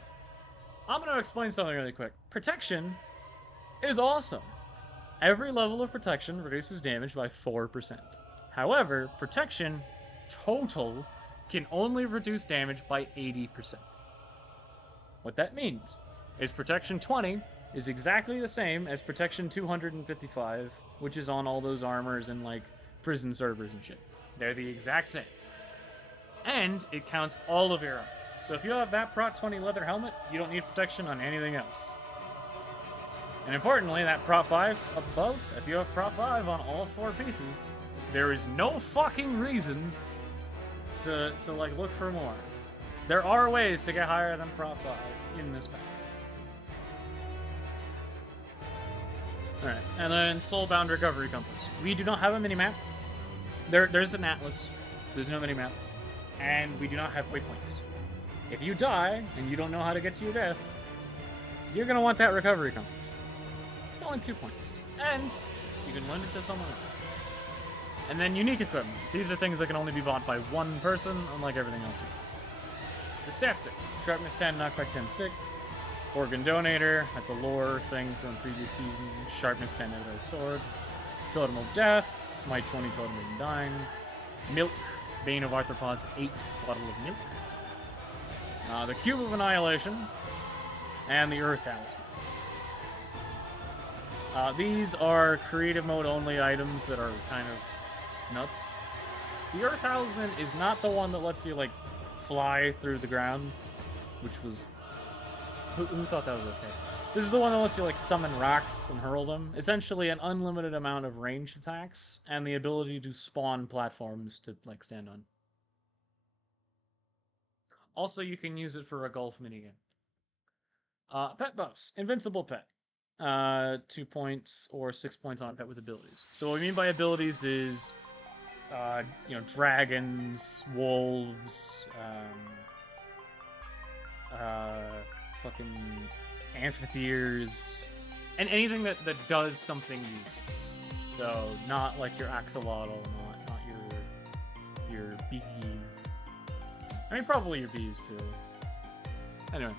I'm going to explain something really quick. Protection is awesome. Every level of protection reduces damage by 4%. However, protection total can only reduce damage by 80%. What that means is protection 20 is exactly the same as protection 255, which is on all those armors and like prison servers and shit. They're the exact same. And it counts all of your armor. So if you have that Prot 20 leather helmet, you don't need protection on anything else. And importantly, that Prot 5 up above, if you have Prot 5 on all 4 pieces, there is no fucking reason to like look for more. There are ways to get higher than Prot 5 in this pack. Alright, and then Soulbound Recovery Compass. We do not have a minimap. There's an atlas. There's no minimap. And we do not have waypoints. If you die, and you don't know how to get to your death, you're going to want that recovery compass. It's only 2 points. And you can lend it to someone else. And then unique equipment. These are things that can only be bought by one person, unlike everything else. The stat stick. Sharpness 10, knockback 10 stick. Organ donator. That's a lore thing from previous season. Sharpness 10, Edward's sword. Totem of death. Smite 20, totem of undying. Milk. Bane of arthropods 8, bottle of milk. The Cube of Annihilation, and the Earth Talisman. These are creative mode only items that are kind of nuts. The Earth Talisman is not the one that lets you, like, fly through the ground, which was... Who thought that was okay? This is the one that lets you, like, summon rocks and hurl them. Essentially an unlimited amount of ranged attacks, and the ability to spawn platforms to, like, stand on. Also, you can use it for a golf minigame. Pet buffs. Invincible pet. 2 points or 6 points on a pet with abilities. So what I mean by abilities is, dragons, wolves, fucking amphitheaters, and anything that does something useful. So not like your axolotl, not your bees. I mean, probably your bees, too. Anyway.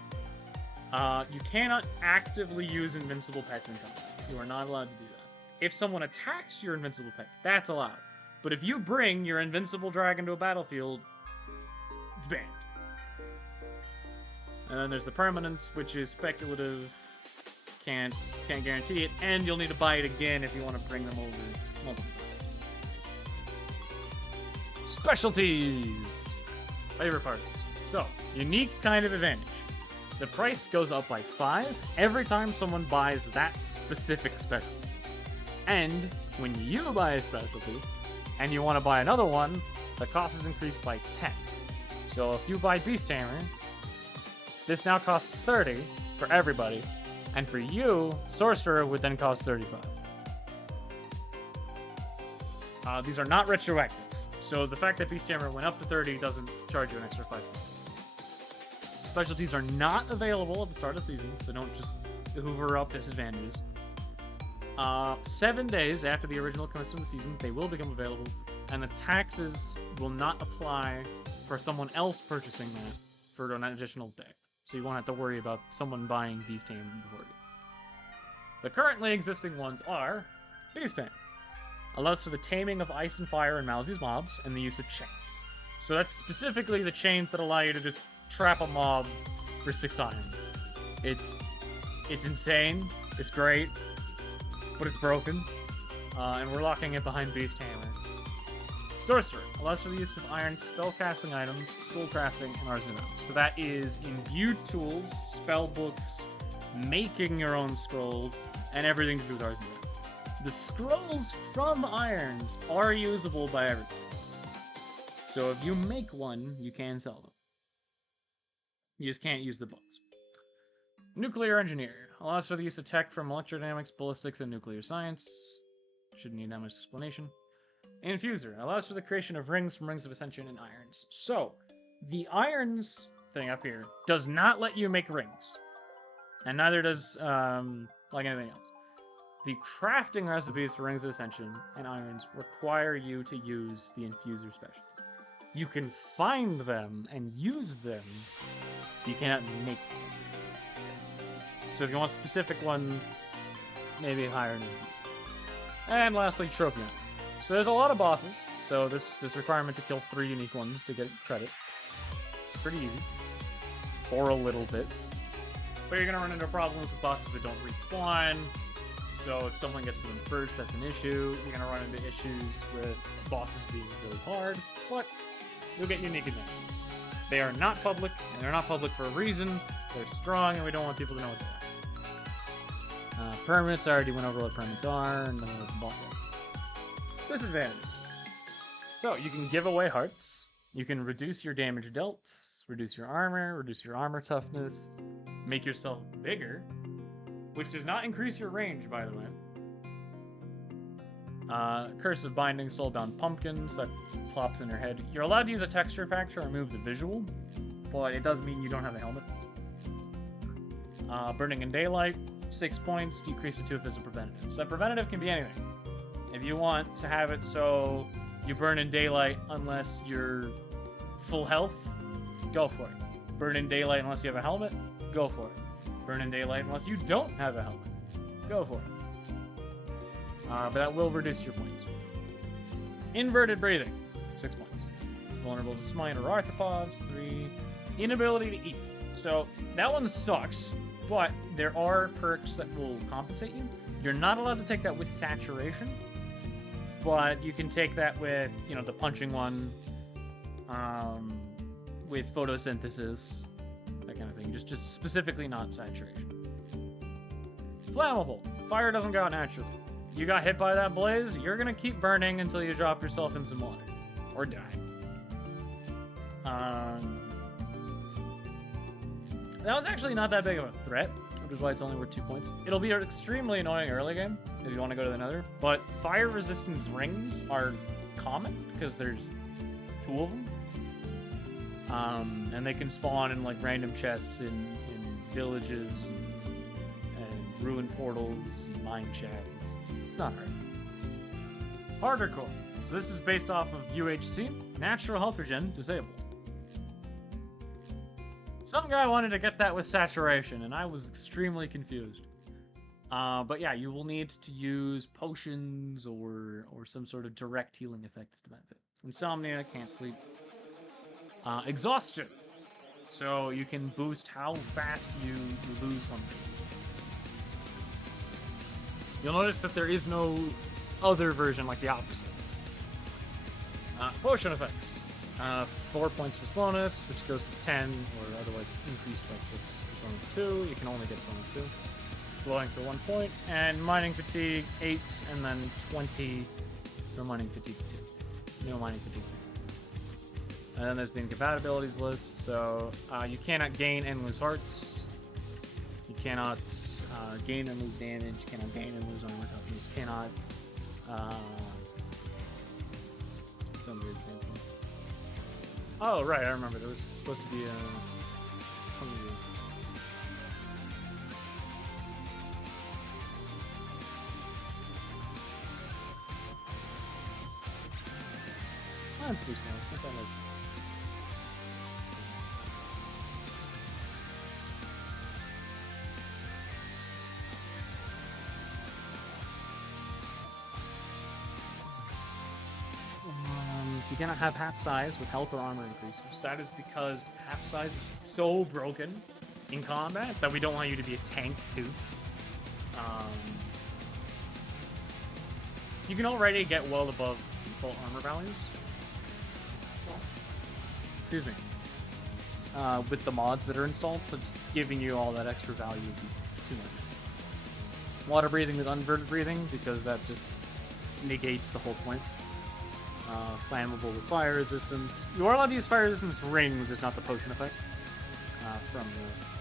You cannot actively use invincible pets in combat. You are not allowed to do that. If someone attacks your invincible pet, that's allowed. But if you bring your invincible dragon to a battlefield, it's banned. And then there's the permanence, which is speculative. Can't guarantee it. And you'll need to buy it again if you want to bring them over multiple times. Specialties! Favorite parties. So, unique kind of advantage. The price goes up by 5 every time someone buys that specific specialty. And when you buy a specialty, and you want to buy another one, the cost is increased by 10. So if you buy Beast Hammer, this now costs 30 for everybody, and for you, Sorcerer would then cost 35. These are not retroactive. So the fact that Beast Hammer went up to 30 doesn't charge you an extra 5 points. Specialties are not available at the start of the season, so don't just hoover up disadvantages. 7 days after the original commencement of the season, they will become available, and the taxes will not apply for someone else purchasing that for an additional day. So you won't have to worry about someone buying Beast Hammer before you. The currently existing ones are Beast Hammer. Allows for the taming of ice and fire and Mousy's mobs, and the use of chains. So that's specifically the chains that allow you to just trap a mob for 6 iron. It's insane. It's great, but it's broken. And we're locking it behind Beast Hammer. Sorcerer allows for the use of iron spellcasting items, scroll crafting, and arsenal. So that is imbued tools, spell books, making your own scrolls, and everything to do with arsenal. The scrolls from irons are usable by everyone. So if you make one, you can sell them. You just can't use the books. Nuclear Engineer allows for the use of tech from electrodynamics, ballistics, and nuclear science. Shouldn't need that much explanation. Infuser allows for the creation of rings from Rings of Ascension and irons. So, the irons thing up here does not let you make rings. And neither does, like anything else. The crafting recipes for Rings of Ascension and irons require you to use the Infuser specialty. You can find them and use them, but you cannot make them. So if you want specific ones, maybe hire an Infuser. And lastly, Trophy Hunt. So there's a lot of bosses, so this requirement to kill 3 unique ones to get credit. Pretty easy. For a little bit. But you're gonna run into problems with bosses that don't respawn, so if someone gets to them first, that's an issue. You're gonna run into issues with bosses being really hard, but you'll get unique advantages. They are not public, and they're not public for a reason. They're strong, and we don't want people to know what they are. Permanents, I already went over what permanents are, and then we'll bump them. Disadvantages. So, you can give away hearts, you can reduce your damage dealt, reduce your armor toughness, make yourself bigger, which does not increase your range, by the way. Curse of Binding, Soulbound Pumpkins, that plops in your head. You're allowed to use a texture pack to remove the visual, but it does mean you don't have a helmet. Burning in Daylight, 6 points, decrease to 2 if there's a preventative. So that preventative can be anything. If you want to have it so you burn in daylight unless you're full health, go for it. Burn in daylight unless you have a helmet, go for it. Burn in daylight unless you don't have a helmet, go for it. But that will reduce your points. Inverted Breathing, 6 points. Vulnerable to smite or arthropods, 3. Inability to eat. So that one sucks, but there are perks that will compensate you. You're not allowed to take that with saturation, but you can take that with, you know, the punching one, with photosynthesis, that kind of thing. Just specifically not saturation. Flammable. Fire doesn't go out naturally. You got hit by that blaze, you're gonna keep burning until you drop yourself in some water. Or die. That was actually not that big of a threat, which is why it's only worth 2 points. It'll be extremely annoying early game if you want to go to the nether, but fire resistance rings are common because there's 2 of them. And they can spawn in like random chests in villages and ruined portals and mine shafts. It's not hard. Harder core. So this is based off of UHC, natural health regen disabled. Some guy wanted to get that with saturation, and I was extremely confused. But yeah, you will need to use potions or some sort of direct healing effects to benefit. Insomnia, can't sleep. Exhaustion. So you can boost how fast you lose hunger. You'll notice that there is no other version like the opposite. Potion effects. 4 points for slowness, which goes to 10, or otherwise increased by 6 for slowness 2. You can only get slowness 2. Glowing for 1 point, and mining fatigue 8, and then 20 for mining fatigue 2. No mining fatigue 3. And then there's the incompatibilities list. So you cannot gain and lose hearts. You cannot gain and lose damage. You cannot gain and lose armor toughness. Cannot. Some weird thing. Oh right, I remember. There was supposed to be a. That's boost now. It's not that like. cannot have half size with health or armor increases. That is because half size is so broken in combat that we don't want you to be a tank too. You can already get well above default armor values. Excuse me. With the mods that are installed, so just giving you all that extra value would be too much. Water breathing with unverted breathing, because that just negates the whole point. Flammable with fire resistance. You are allowed to use fire resistance rings, just not the potion effect from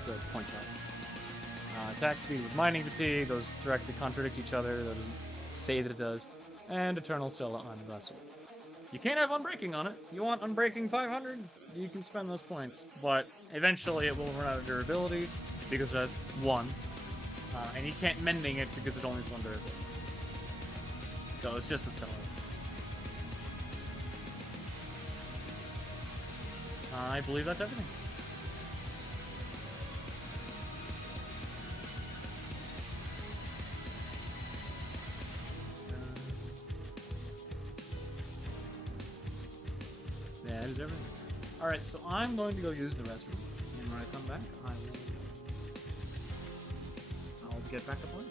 the point shot. Attack speed with mining fatigue, those directly contradict each other, that doesn't say that it does. And Eternal Stella on Vessel. You can't have Unbreaking on it. You want Unbreaking 500? You can spend those points, but eventually it will run out of durability because it has 1. And you can't Mending it because it only has 1 durability. So it's just the Stella. I believe that's everything. That is everything. Alright, so I'm going to go use the restroom, and when I come back, I'll get back to playing.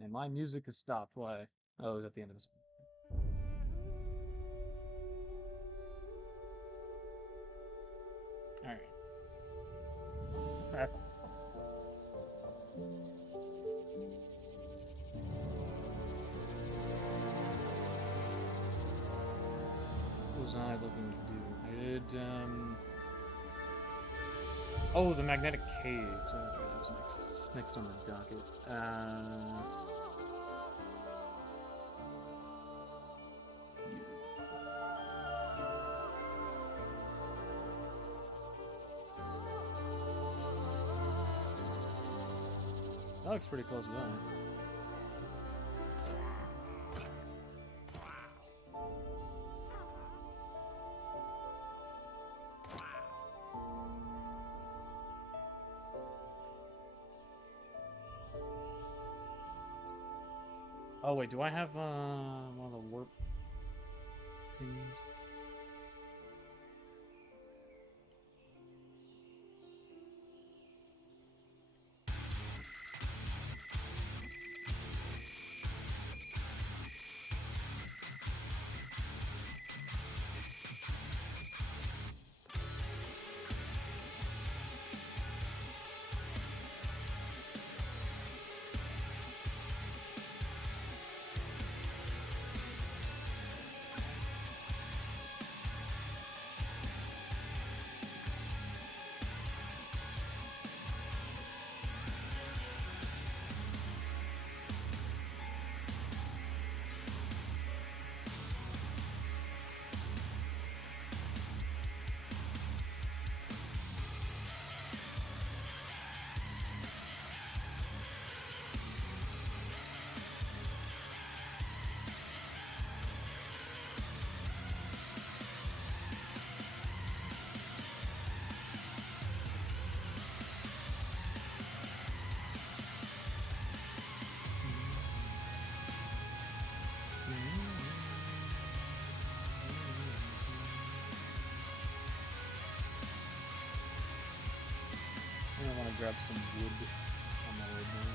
And my music has stopped. Why? Oh, it was at the end of this. Alright. What was I looking to do? I did, oh, the magnetic caves. That was next on the docket. That looks pretty close by. Oh wait, do I have one of the warp things? I want to grab some wood on my way down.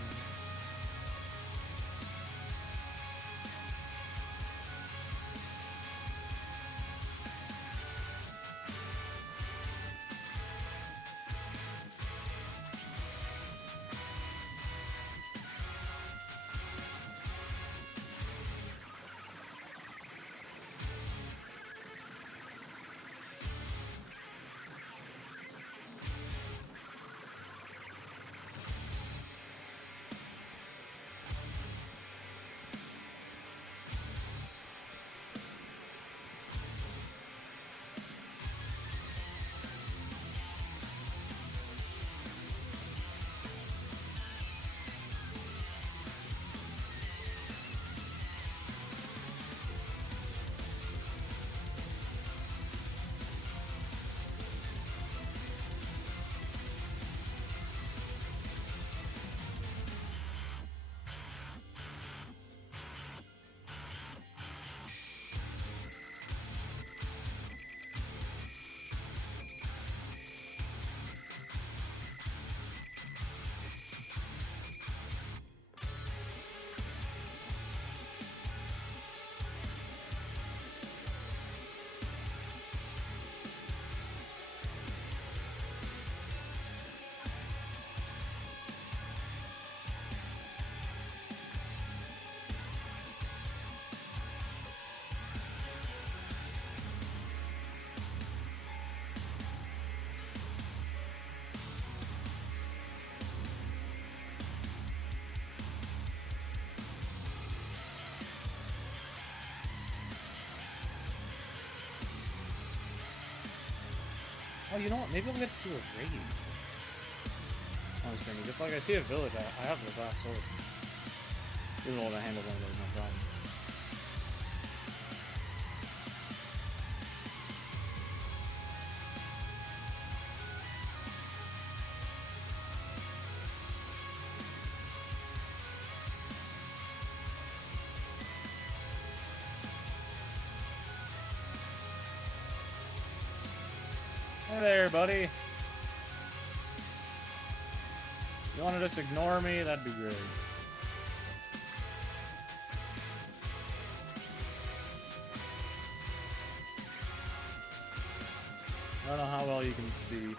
Oh, you know what? Maybe I'll get to do a raid. I was thinking, just like I see a village, I have the glass sword. Even though I handle one of those, no problem. Hey there, buddy. you want to just ignore me, that'd be great. I don't know how well you can see.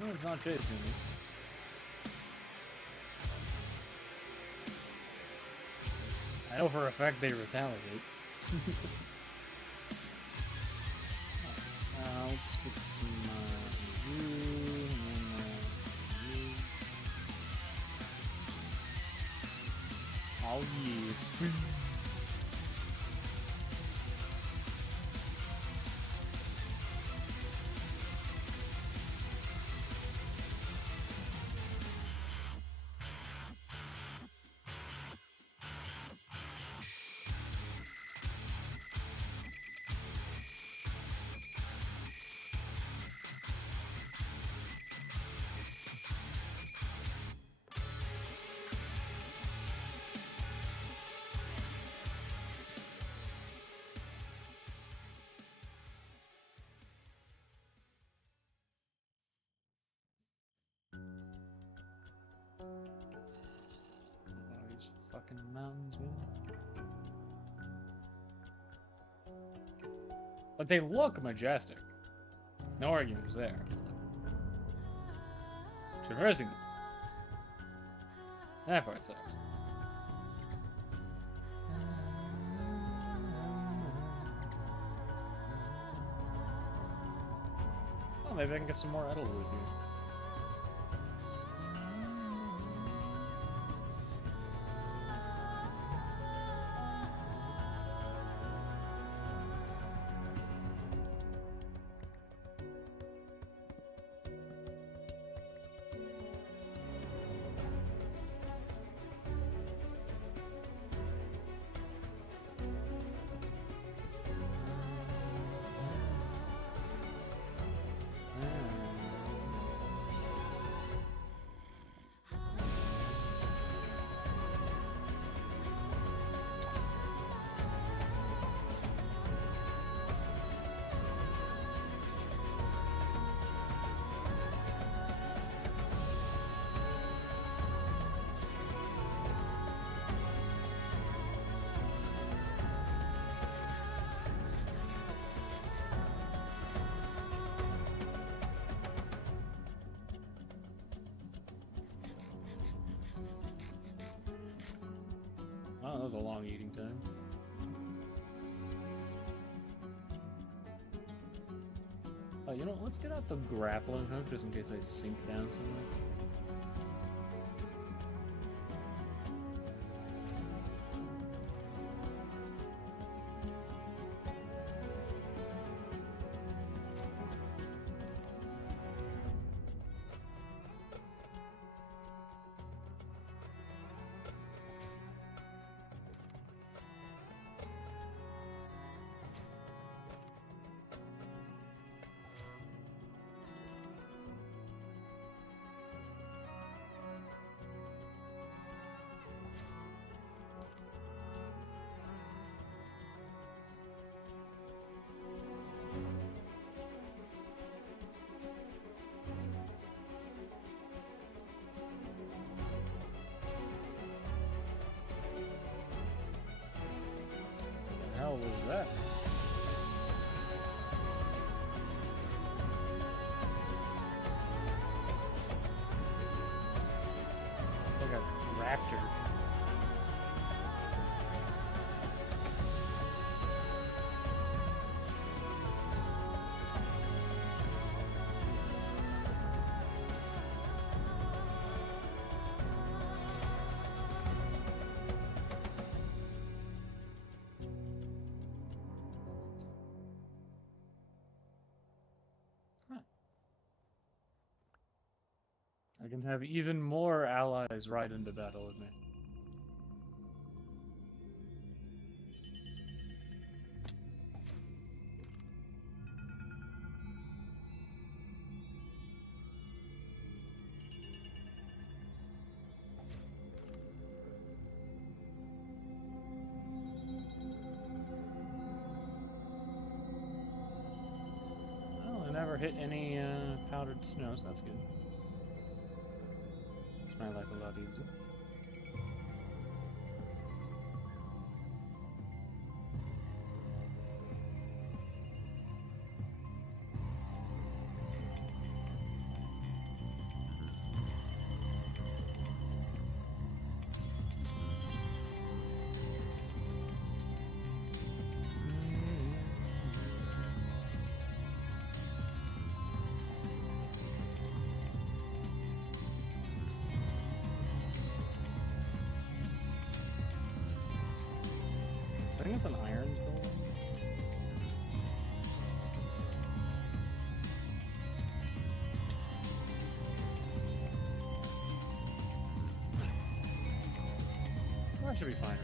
No, it's not chasing me. I know for a fact they retaliate. Let's get some review, and then review. Oh yes. These fucking mountains, man. But they look majestic. No arguments there. Traversing them. That part sucks. Oh, maybe I can get some more Edelwood here. Oh, that was a long eating time. Oh, you know what? Let's get out the grappling hook just in case I sink down somewhere. What the hell was that? Like a raptor. I can have even more allies ride into battle with me. or hit any powdered snow, so that's good. Makes my life a lot easier. I think it's an iron building. Well, that should be fine, right?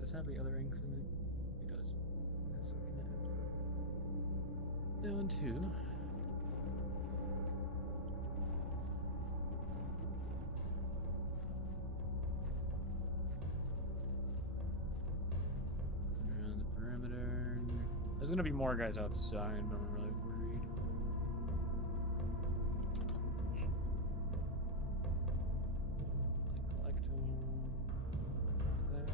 Does it have the other inks in it? It does. Yes, down to around the perimeter. There's gonna be more guys outside, but I'm really worried. Like collecting there.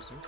interesting.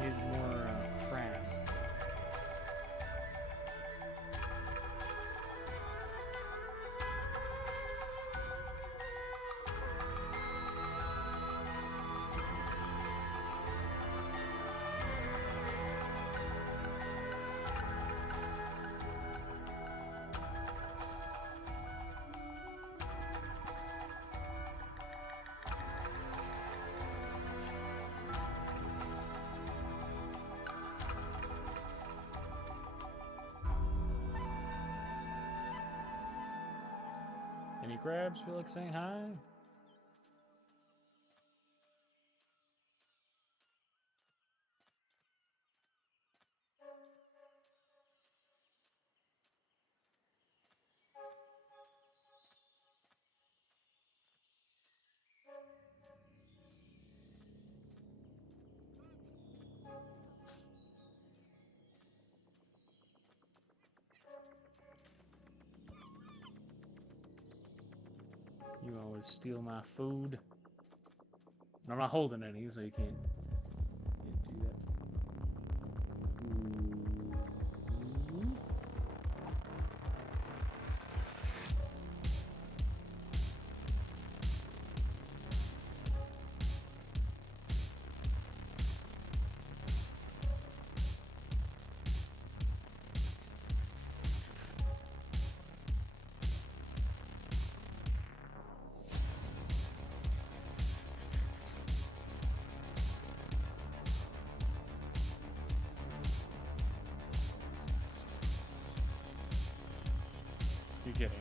Need more crab. Any crabs feel like saying hi? You always steal my food. And I'm not holding any, so you can't do that. Ooh. You're kidding.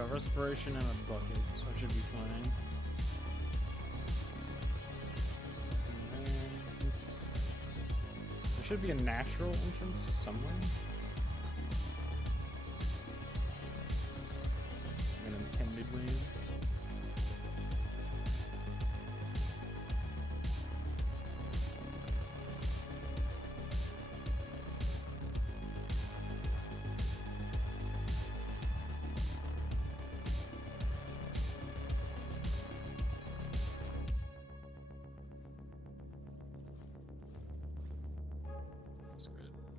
got respiration and a bucket, so I should be fine. There should be a natural entrance somewhere. An intended way. Pickaxe.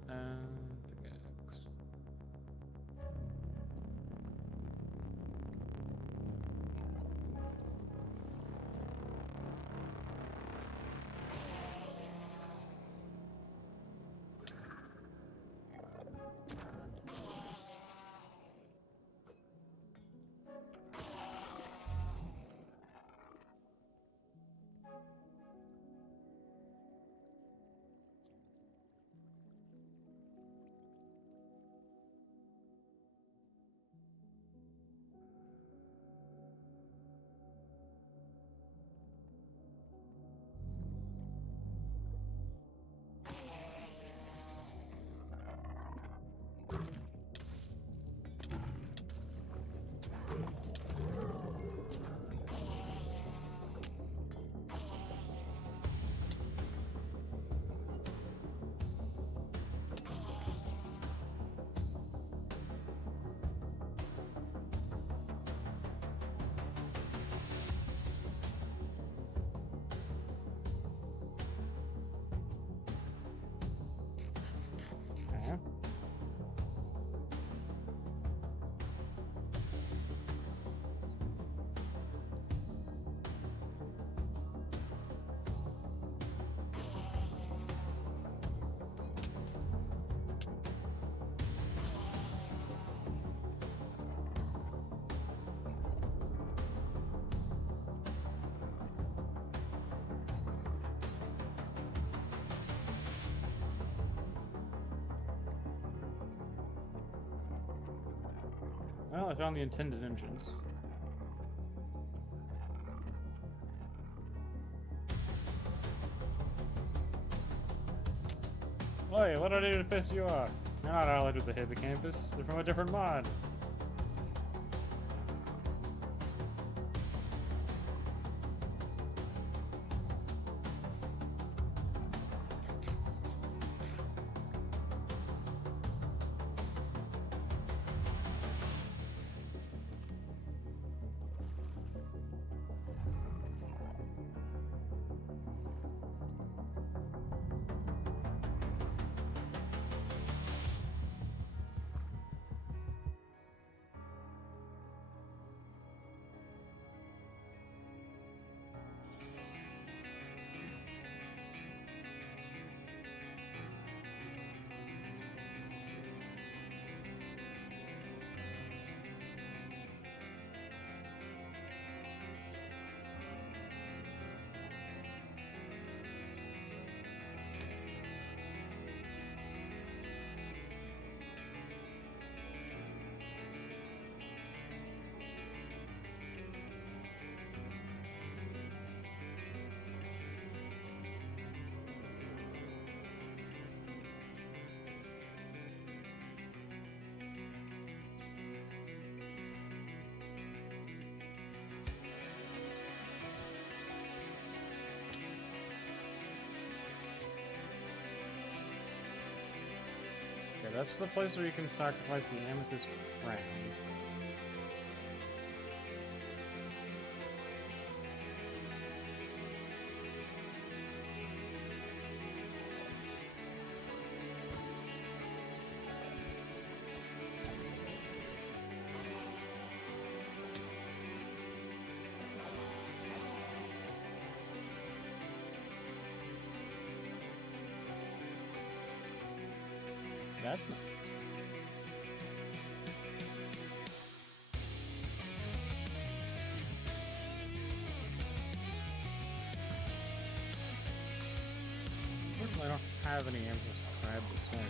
Okay. Well, I found the intended entrance. Oi, what did I do to piss you off? You're not allied with the hippocampus. They're from a different mod. Okay, that's the place where you can sacrifice the amethyst crown. That's nice. Unfortunately, I don't have any amethyst crab to sacrifice.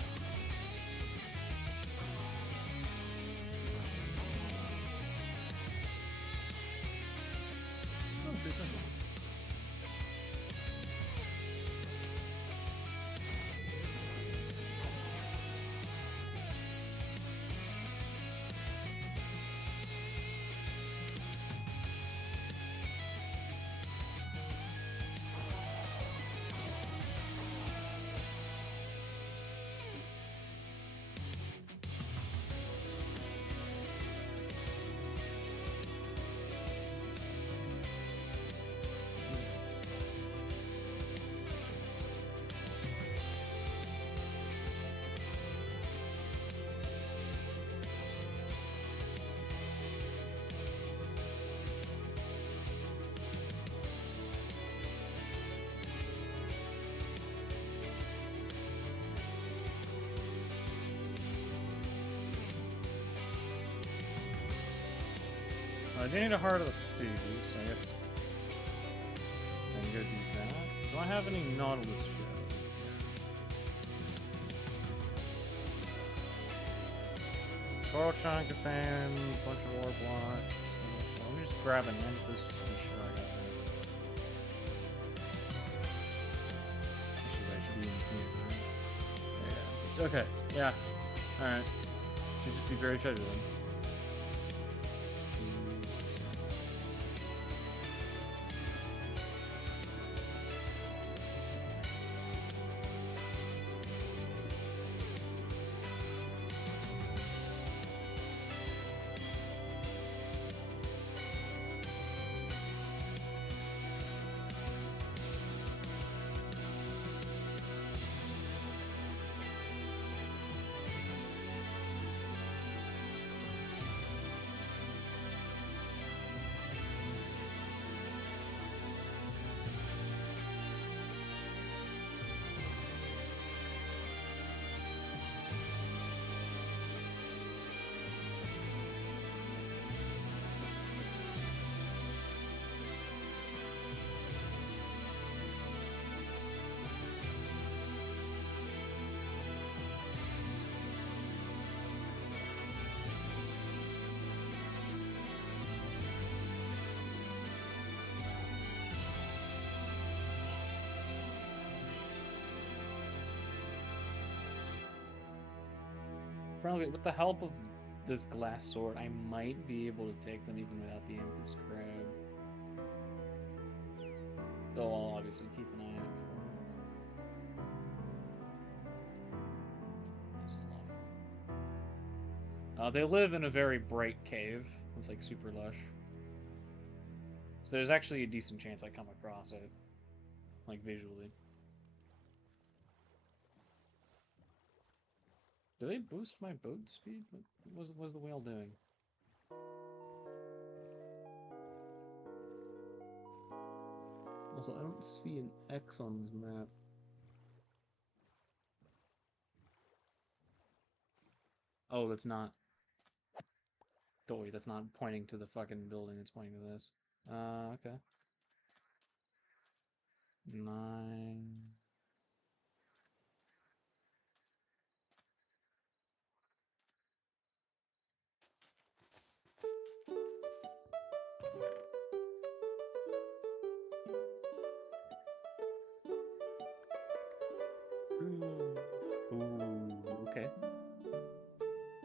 I do need a Heart of the Sea, so I guess I'm gonna go do that. Do I have any Nautilus shells? Coral chunk of fan, bunch of ore blocks. Let me just grab an amethyst just to be sure I got that. Actually, that should be in here, right? Yeah. Okay. Yeah. Alright. Should just be buried treasure then. Probably with the help of this glass sword, I might be able to take them even without the amethyst crab. Though I'll obviously keep an eye out for it. This is lava. They live in a very bright cave. It's like super lush. So there's actually a decent chance I come across it, like visually. Do they boost my boat speed? What was the whale doing? Also, I don't see an X on this map. Oh, that's not... Doy, that's not pointing to the fucking building, it's pointing to this. Okay. 9... Ooh, okay.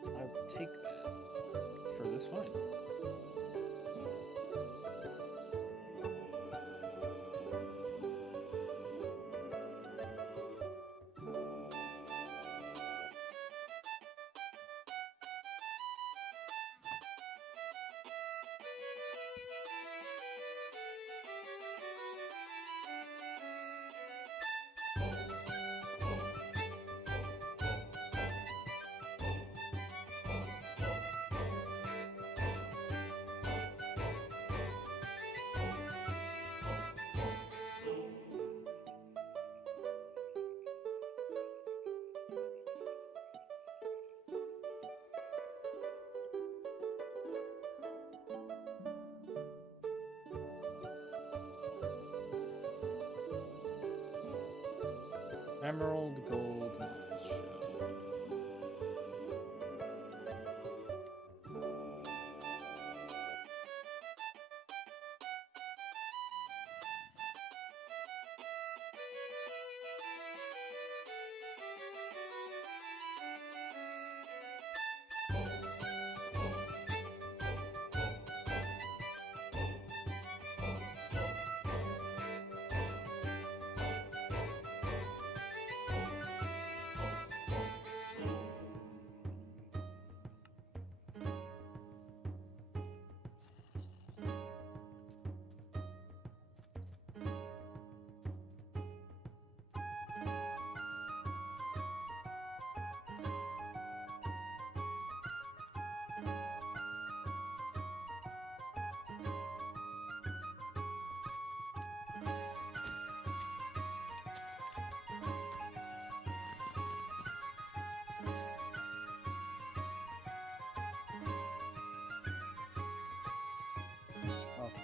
I'll take that for this fight. Emerald, gold, Nautilus shell.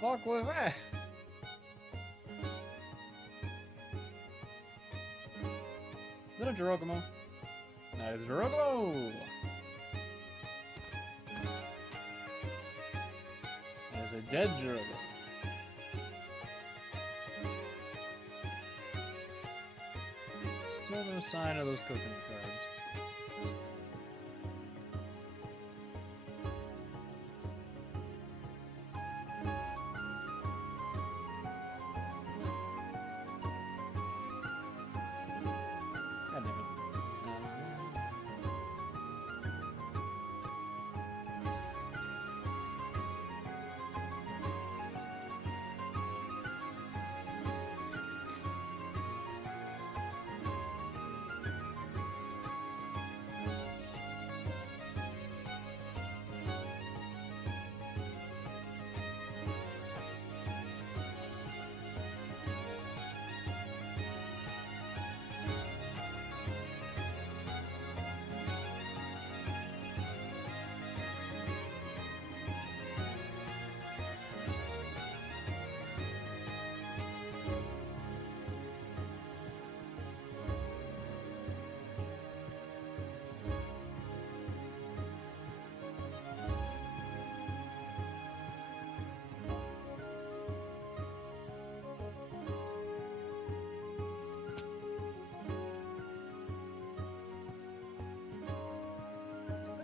fuck was that? Is that a Jirogamo? That is a Jirogamo! That is a dead Jirogamo. Still no sign of those cooking cards. God damn it.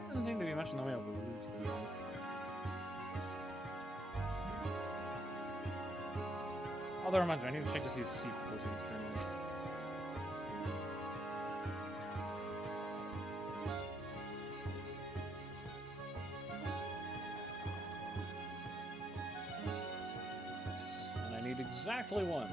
There doesn't seem to be much in the way of loot. Oh, that reminds me, I need to check to see if Seep does these journals. And I need exactly one.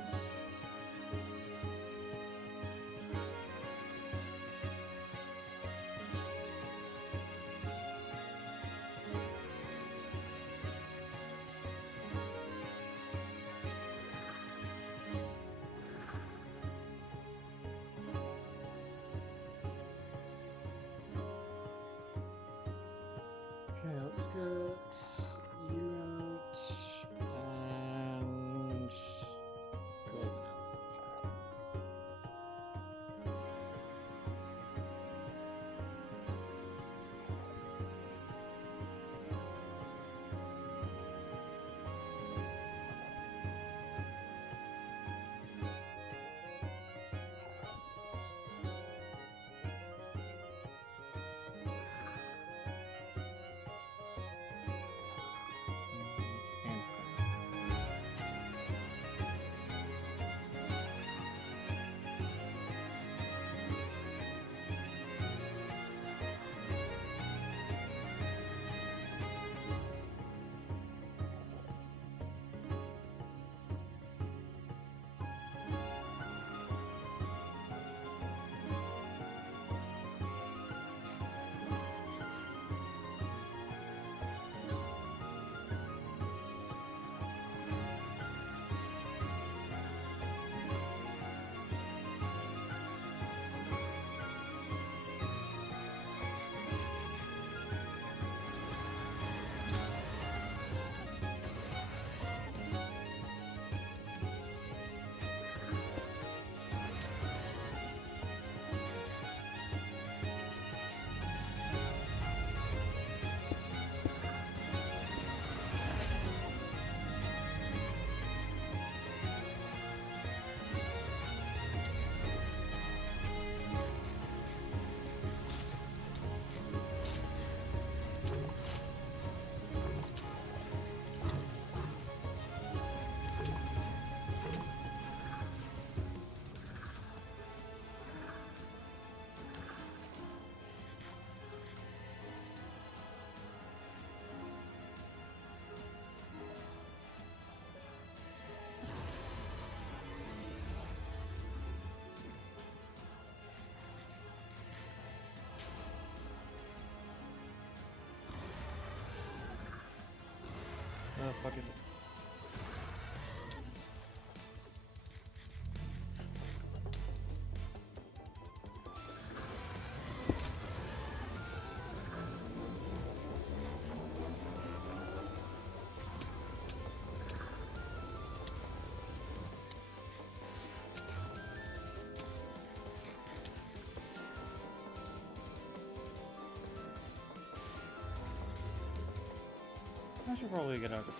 Okay, let's get you out and golden out. And where the fuck is it? I should probably get out of God.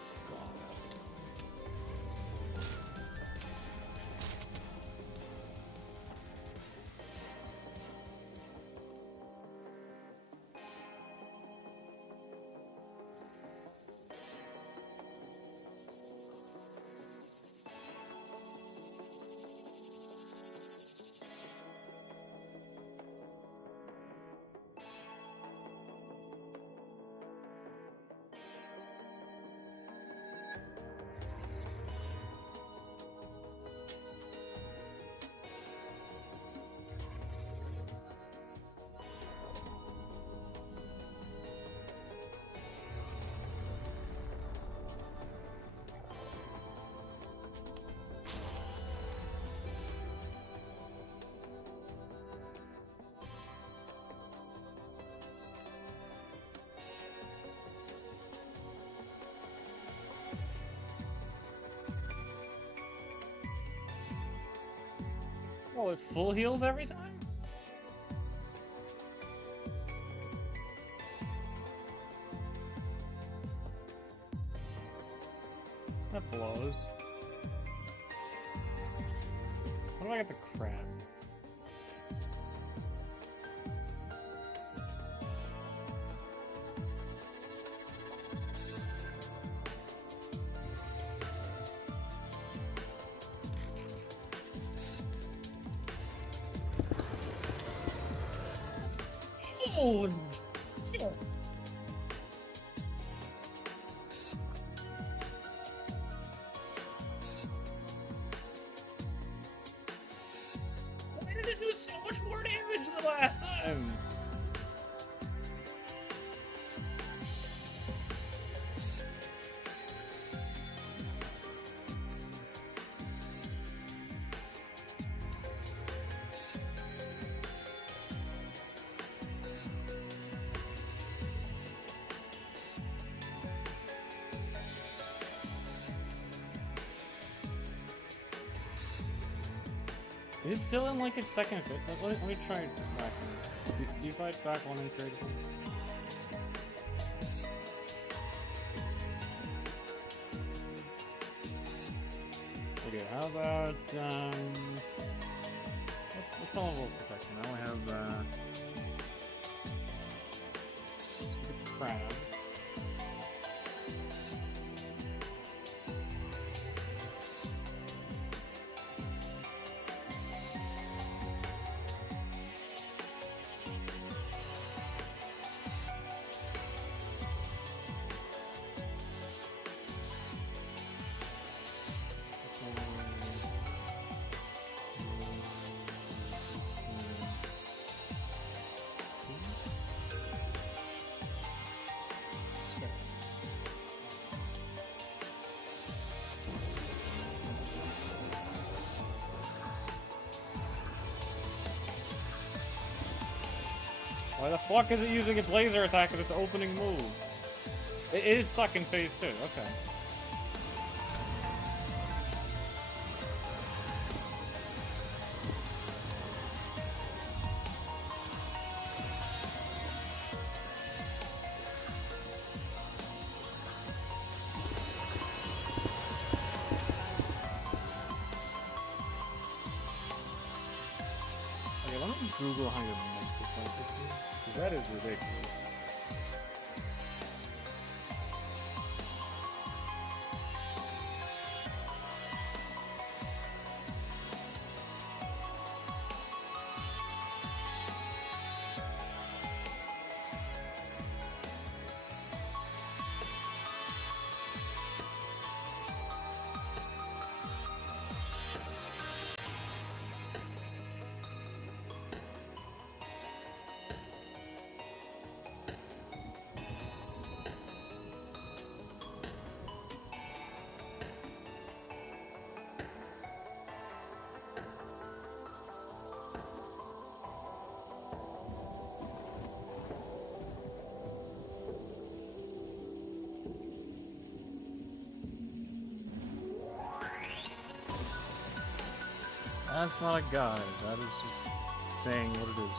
Oh, it full heals every time? That blows. How do I get the crab? Oh, shit. Why did it do so much more damage than last time? Is it still in like its second fit? Let me try back. Do you fight back one and trade? Okay, how about let's call it wolf protection. I only have let's get the crab. Why the fuck is it using its laser attack as its opening move? It is stuck in phase 2, okay. Okay, let me Google how you make the fight this thing, because that is ridiculous. That's not a guide, that is just saying what it is.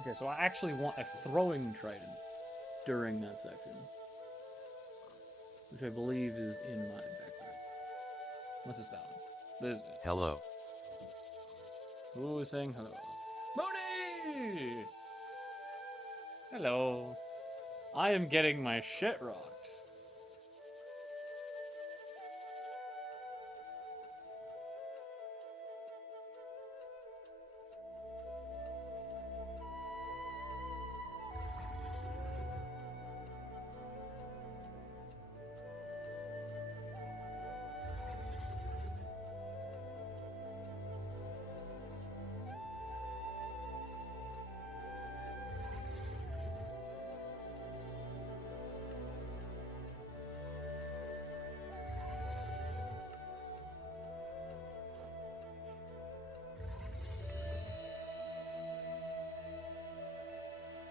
Okay, so I actually want a throwing trident during that section, which I believe is in my backpack. Unless it's that one. This is it. Hello. Who is saying hello? Mooney! Hello. I am getting my shit rocked.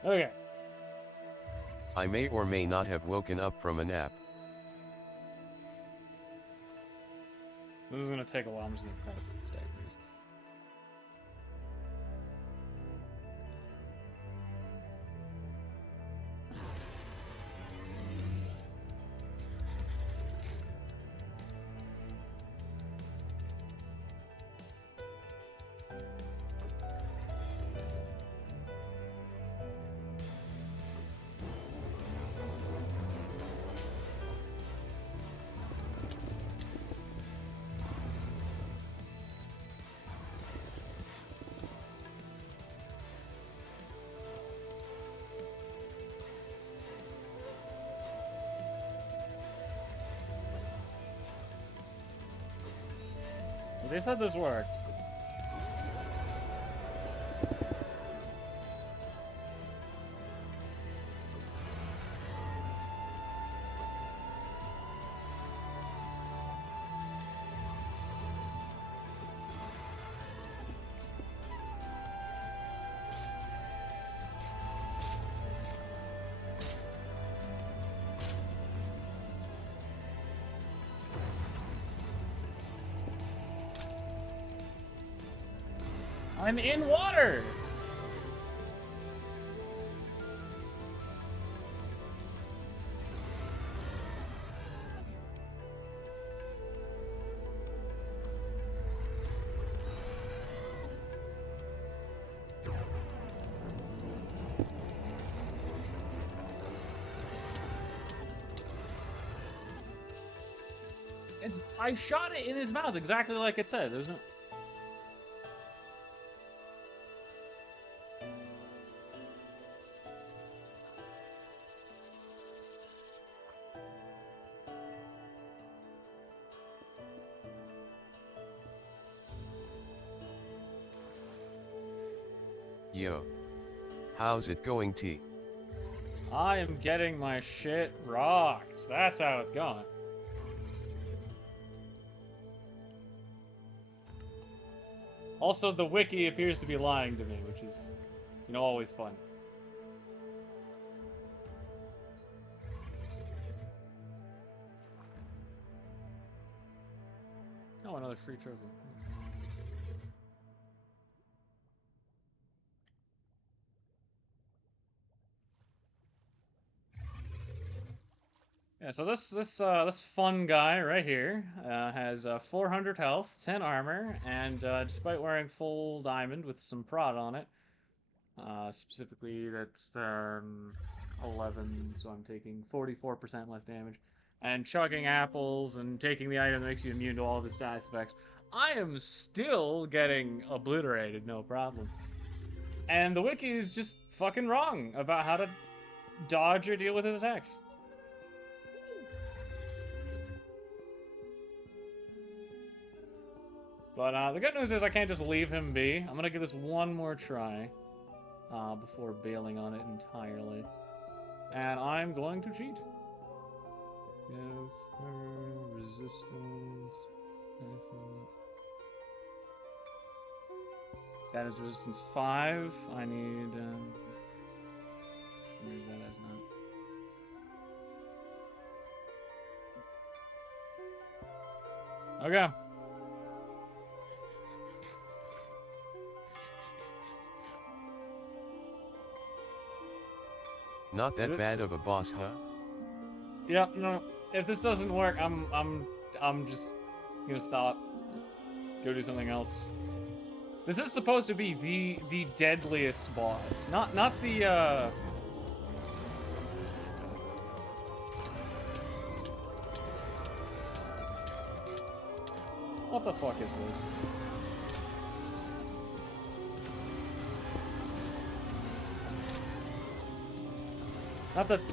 Okay. I may or may not have woken up from a nap. This is gonna take a while. I'm just gonna kind of stack these. They said this worked. I'm in water! I shot it in his mouth exactly like it said. There's no... Yo. How's it going, T? I am getting my shit rocked. That's how it's going. Also, the wiki appears to be lying to me, which is, you know, always fun. Oh, another free trophy. Yeah, so this fun guy right here has 400 health, 10 armor, and despite wearing full diamond with some prod on it, specifically that's 11, so I'm taking 44% less damage, and chugging apples and taking the item that makes you immune to all of his status effects, I am still getting obliterated, no problem. And the wiki is just fucking wrong about how to dodge or deal with his attacks. But the good news is I can't just leave him be. I'm gonna give this one more try before bailing on it entirely. And I'm going to cheat. Give her resistance. That is resistance 5. I need... maybe that is not. Okay. Not that bad of a boss, huh? Yeah, no. If this doesn't work, I'm just gonna stop. Go do something else. This is supposed to be the deadliest boss. Not the What the fuck is this?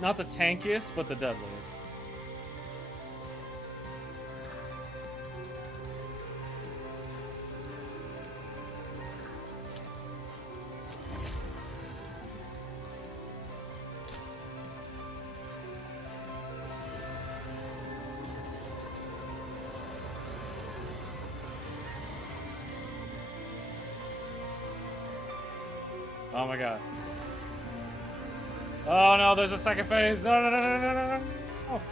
Not the tankiest, but the deadliest. Oh my god. Oh no, there's a second phase. No, no, no, no, no, no, no. Oh.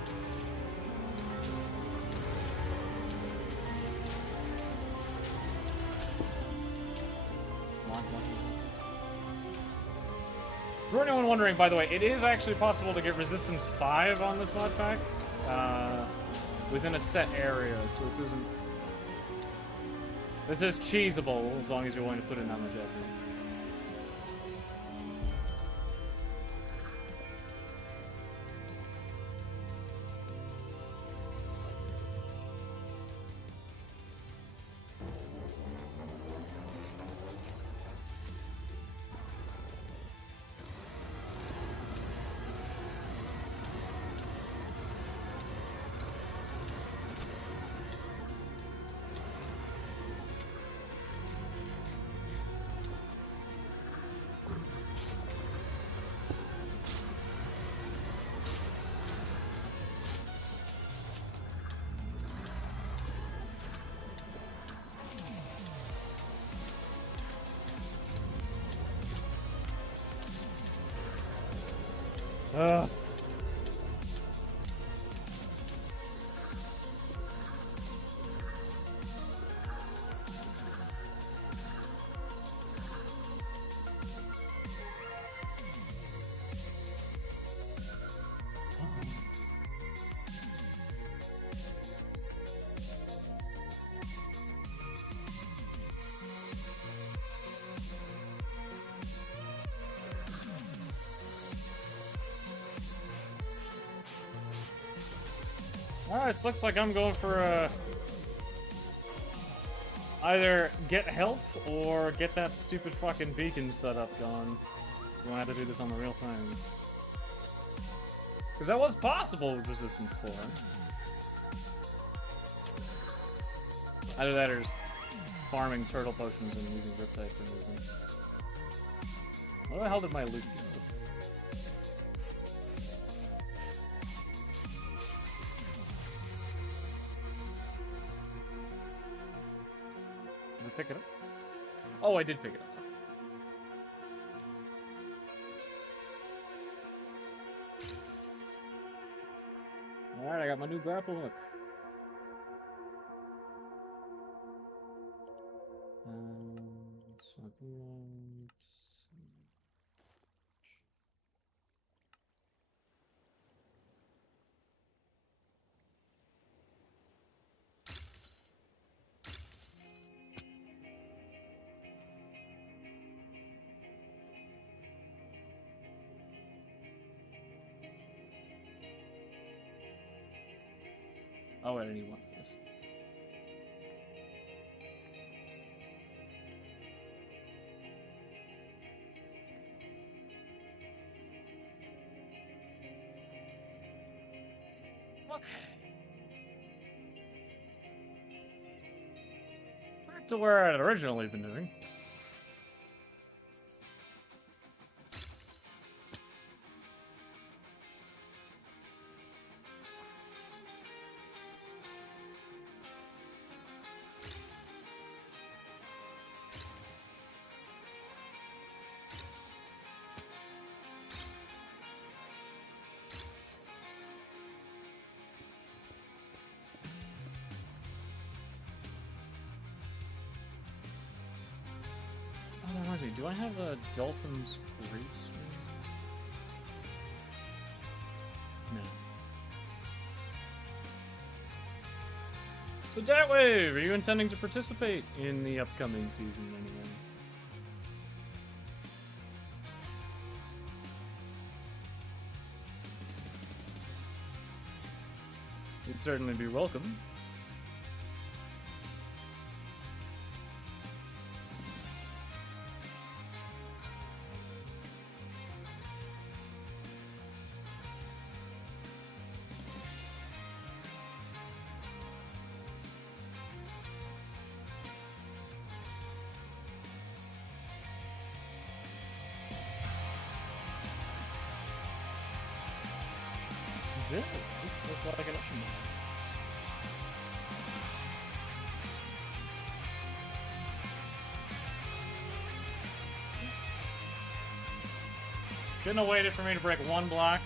Come on, come on. For anyone wondering, by the way, it is actually possible to get Resistance 5 on this mod pack within a set area, so this isn't... This is cheesable as long as you're willing to put in that much effort. Ugh. Alright, so looks like I'm going for either get help or get that stupid fucking beacon setup going. You won't have to do this on the real thing. Because that was possible with Resistance 4. Either that or just farming turtle potions and using Riptide for movement. Where the hell did my loot go? Pick it up? Oh, I did pick it up. Alright, I got my new grapple hook. Oh, I didn't even want this. Okay. Back to where I'd originally been doing. Do I have a Dolphin's Grace? So Datwave, are you intending to participate in the upcoming season anyway? You'd certainly be welcome. This looks like an ocean. Couldn't have waited for me to break one block.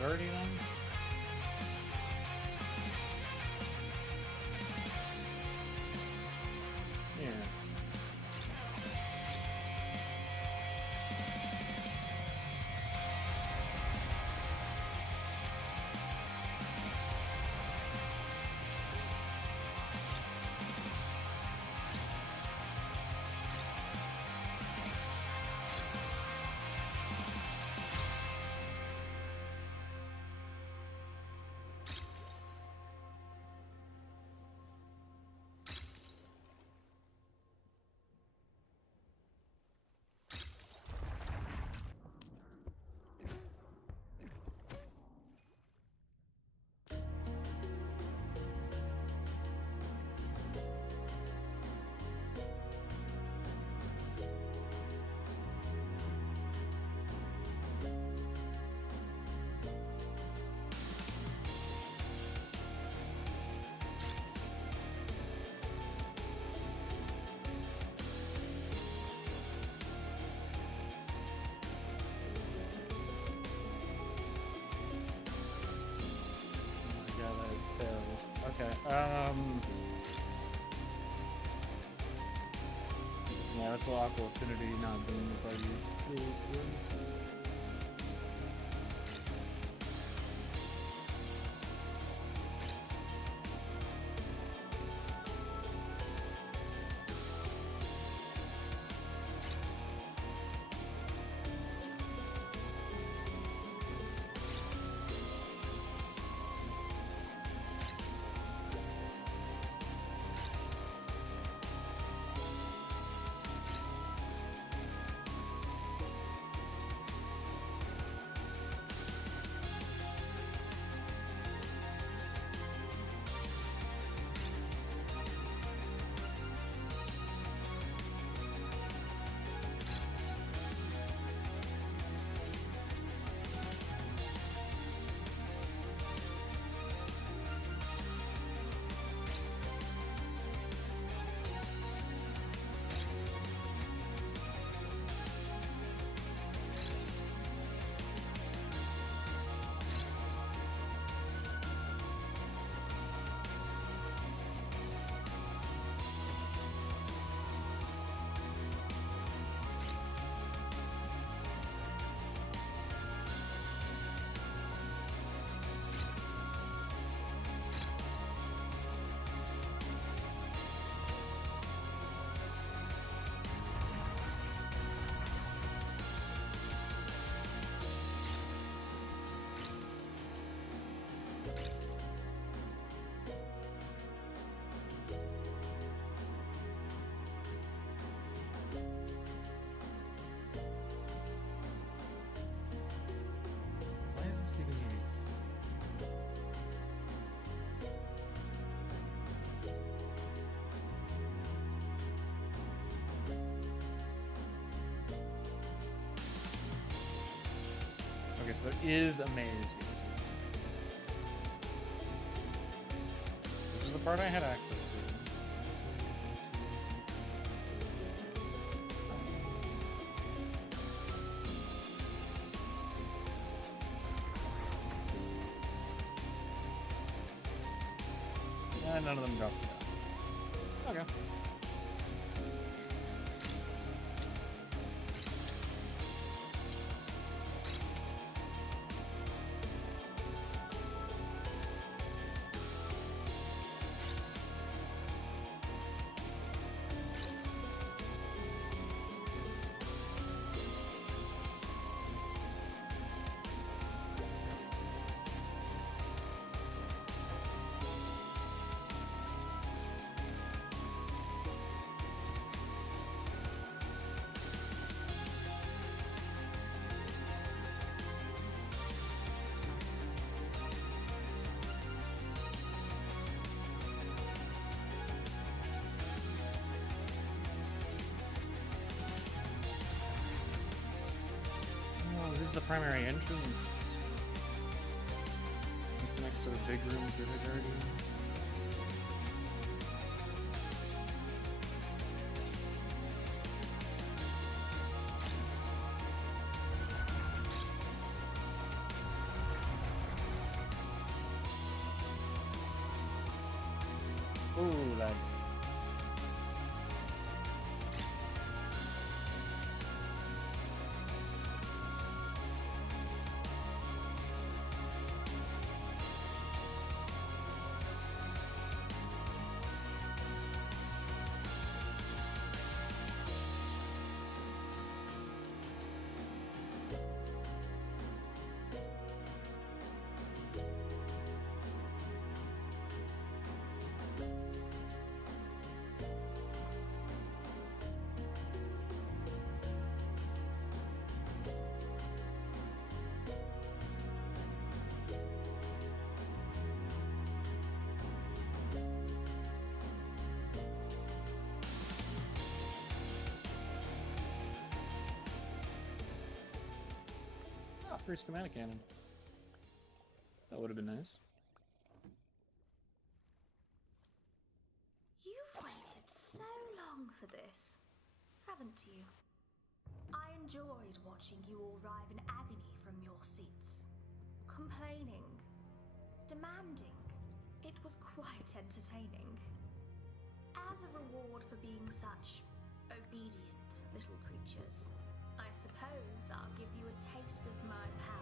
Guardian? Yeah. Terrible. Okay. Yeah, that's what Aqua Affinity not being the party is. this even mean? Okay, so there is a maze here. This is the part I had access to. None of them dropped me down. Okay. This is the primary entrance. Just next to the big room for the guardian. Ooh, lag. Free schematic cannon. That would have been nice. You've waited so long for this, haven't you? I enjoyed watching you all writhe in agony from your seats. Complaining. Demanding. It was quite entertaining. As a reward for being such obedient little creatures, I suppose I'll give you a taste of my power.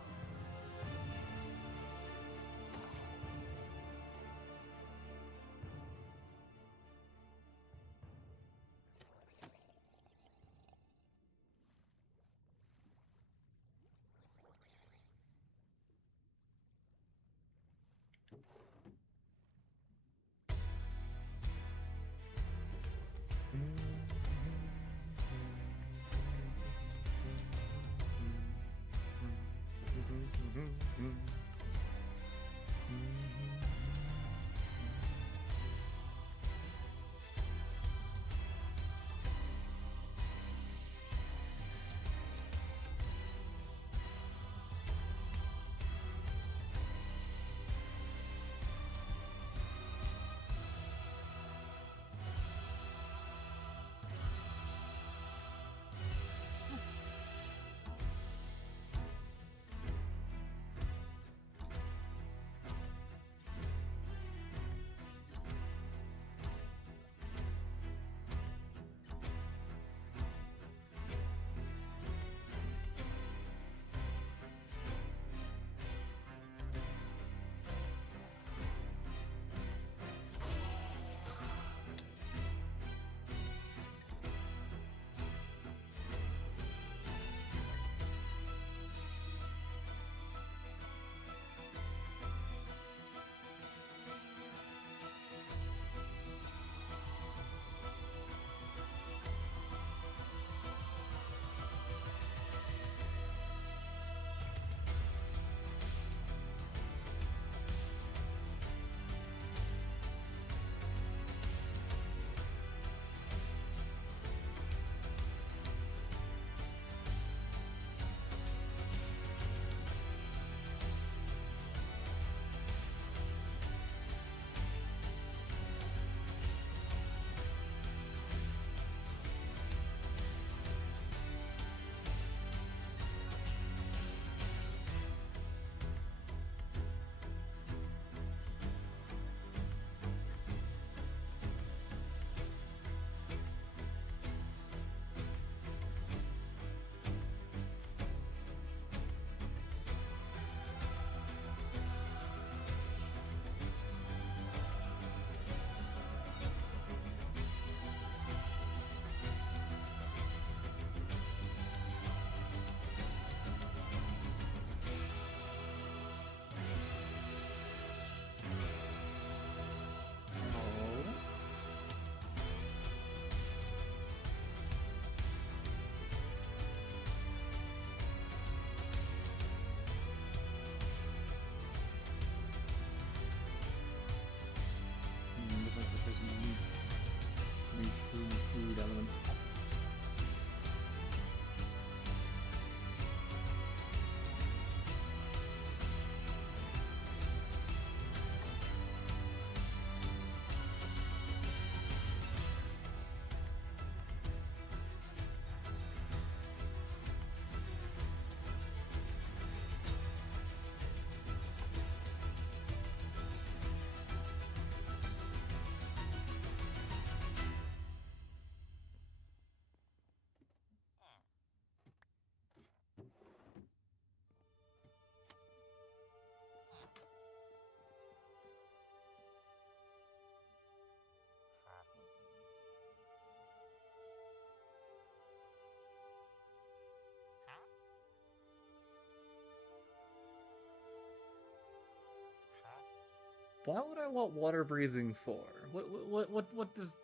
Why would I want water breathing for? What does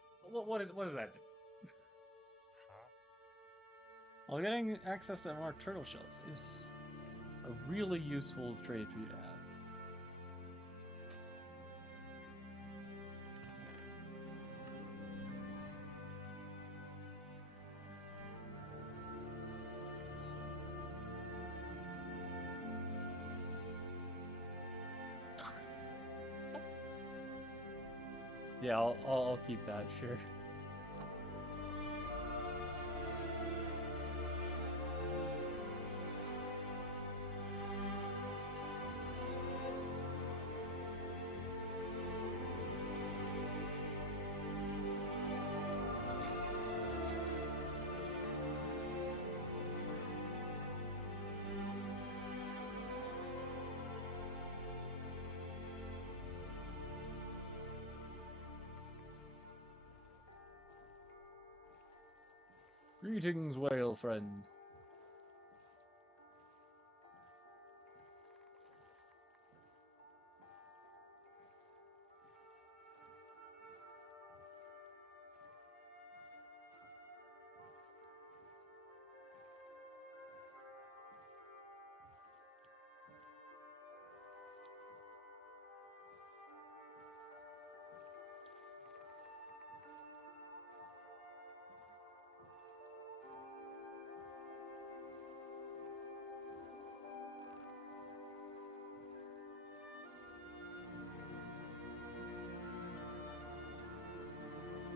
that do? Well, getting access to more turtle shells is a really useful trade for you to have. Yeah, I'll keep that, sure. Greetings, whale friend.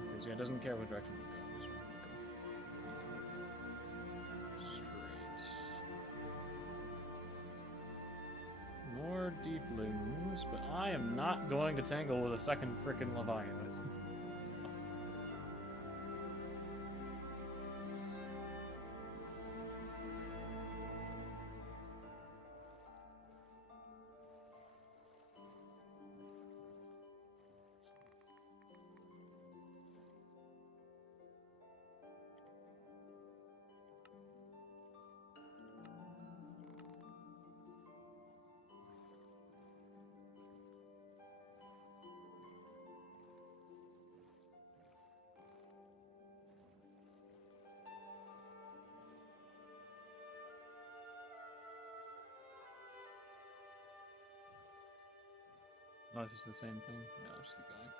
Okay, so it doesn't care what direction you go. Just straight. More deeplings, but I am not going to tangle with a second frickin' Leviathan. Oh, it's just the same thing? Yeah, I'll just keep going.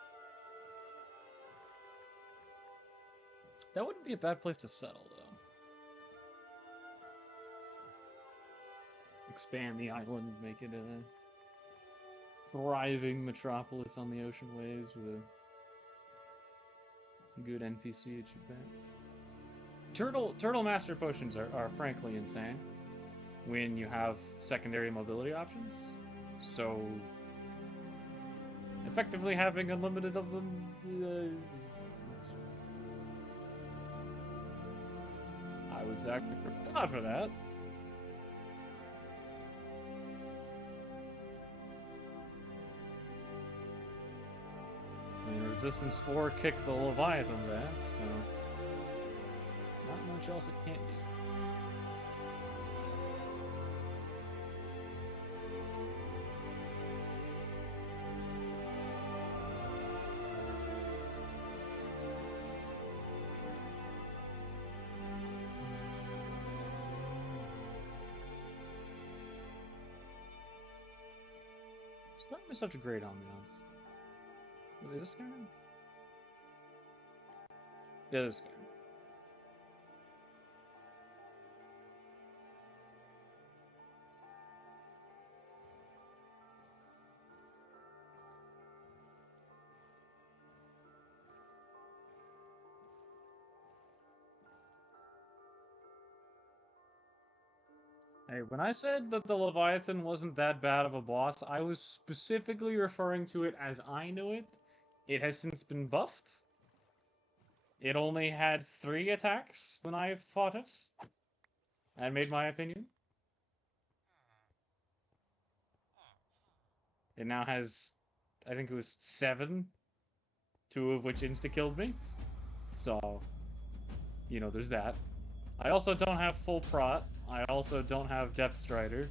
That wouldn't be a bad place to settle, though. Expand the island, make it a thriving metropolis on the ocean waves with a good NPC at your back. Turtle master potions are frankly insane when you have secondary mobility options. So effectively having unlimited of them I would sacrifice a lot for that. I mean, Resistance 4 kicked the Leviathan's ass, so not much else it can't do. It's not even such a great ambiance. Is this guy? Yeah, this guy. Hey, when I said that the Leviathan wasn't that bad of a boss, I was specifically referring to it as I know it. It has since been buffed. It only had 3 attacks when I fought it. And made my opinion. It now has, I think it was 7. 2 of which insta-killed me. So, you know, there's that. I also don't have full prot. I also don't have Depth Strider.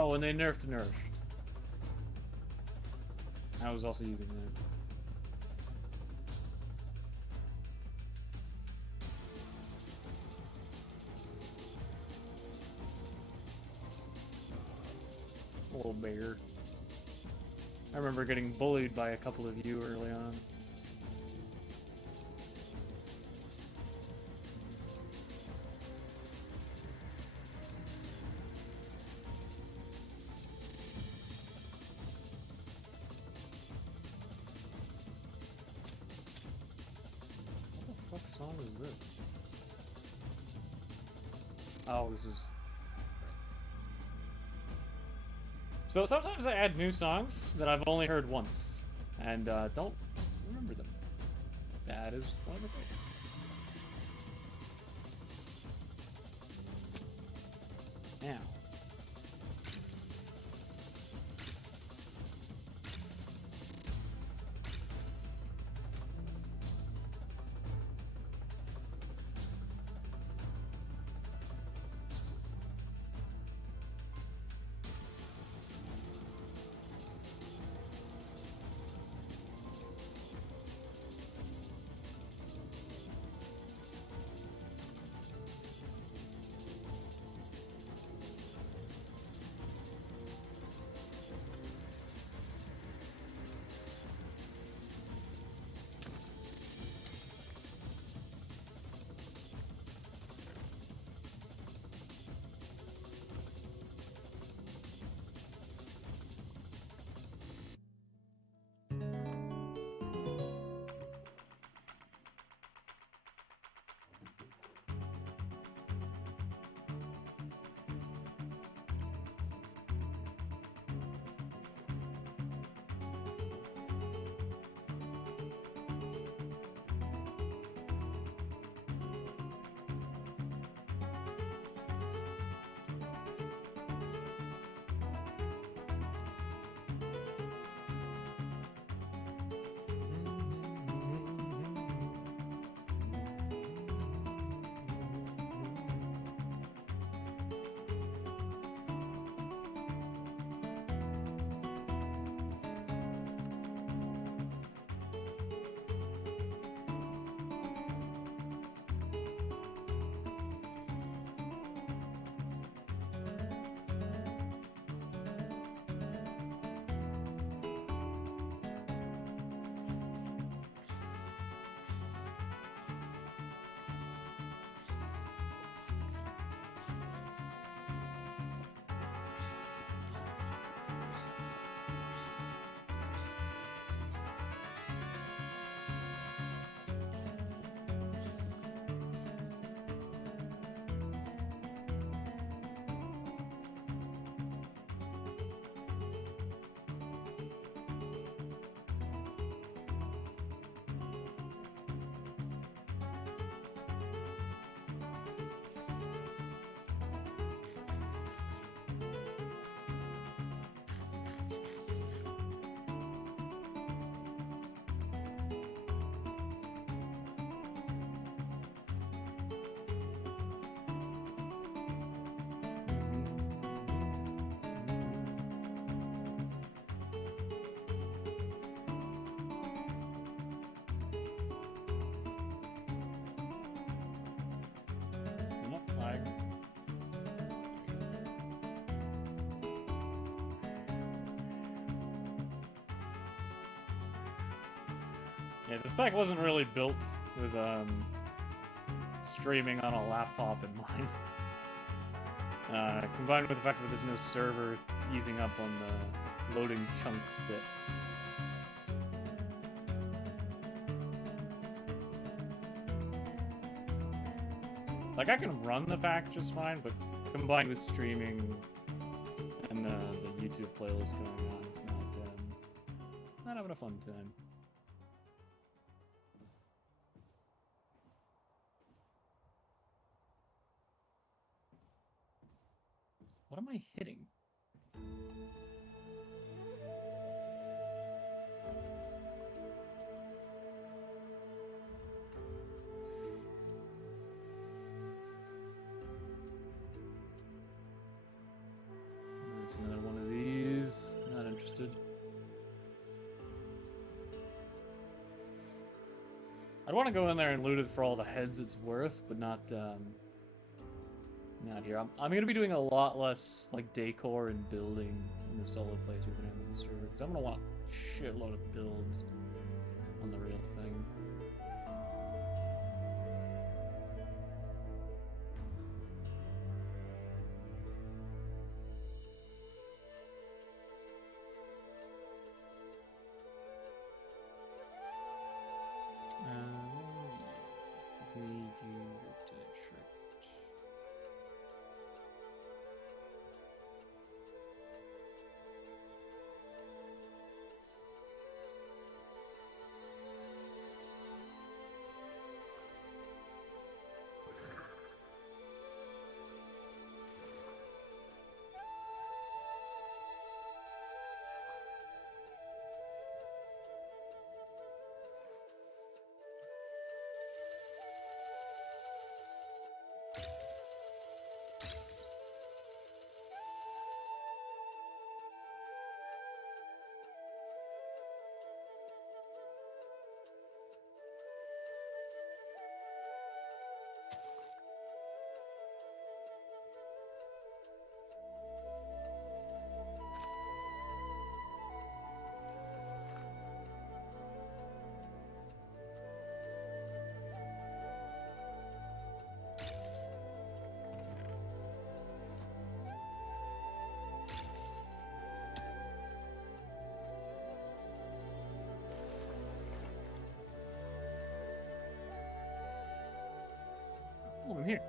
Oh, and they nerfed Nerf. I was also using that. Little bear. I remember getting bullied by a couple of you early on. What the fuck song is this? Oh, this is... So sometimes I add new songs that I've only heard once, and don't remember them. That is one of the cases. Now. Yeah, this pack wasn't really built with streaming on a laptop in mind. Combined with the fact that there's no server easing up on the loading chunks bit. Like, I can run the pack just fine, but combined with streaming and the YouTube playlist going on, it's not having a fun time. What am I hitting? It's another I'd want to go in there and loot it for all the heads it's worth, but not not here. I'm going to be doing a lot less like decor and building in the solo playthrough than I am in the server, because I'm going to want a shitload of builds on the real thing. Review Detroit. Oh, I'm here.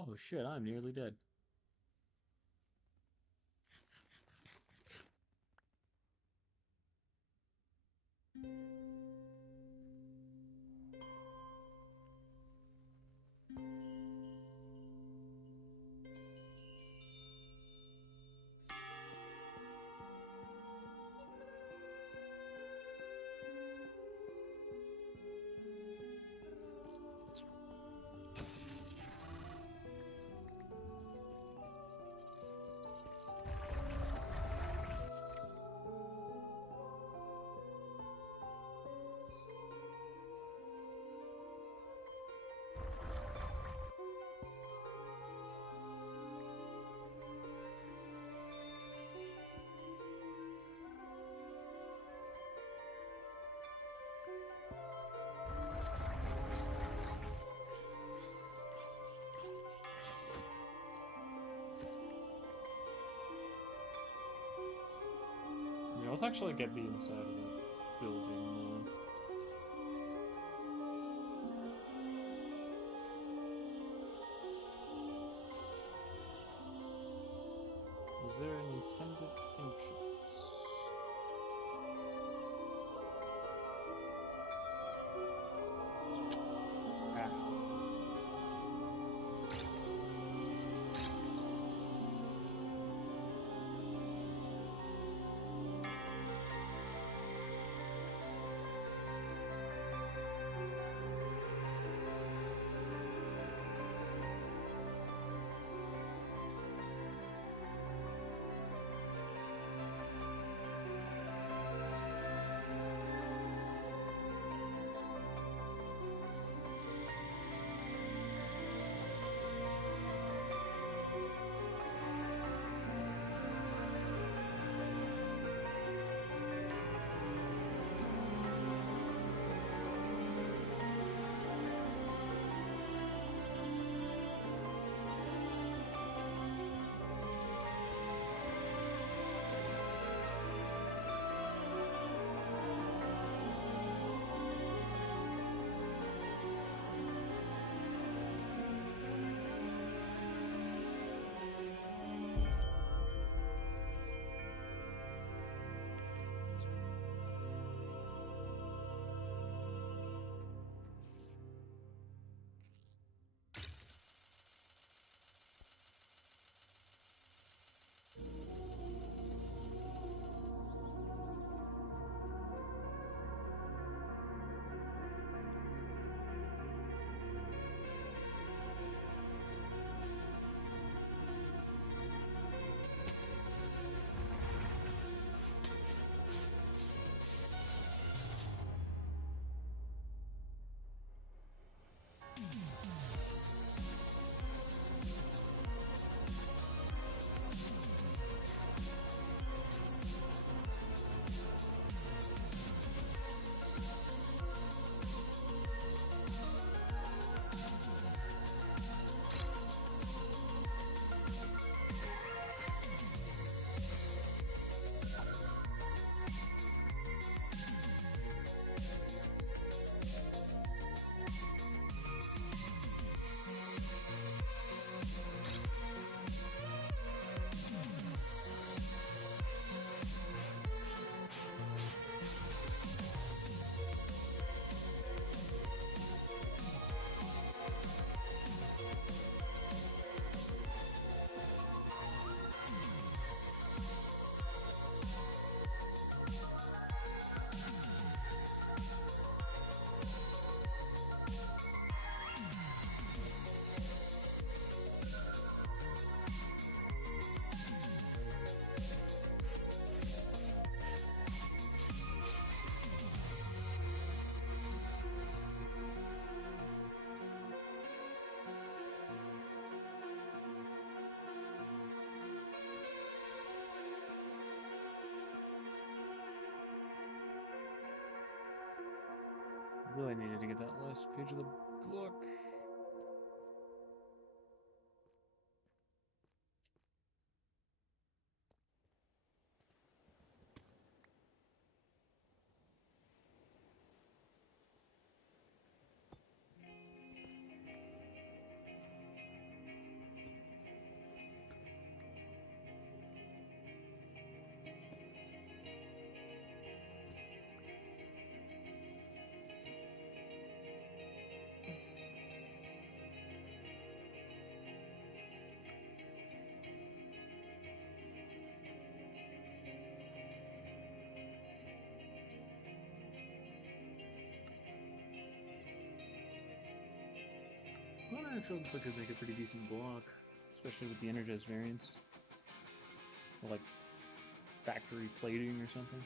Oh shit, I'm nearly dead. Let's actually get the inside of the building. Is there an intended entrance? Ah. Really needed to get that last page of the book. Well, it actually looks like it'd make a pretty decent block, especially with the energized variants. Or like factory plating or something.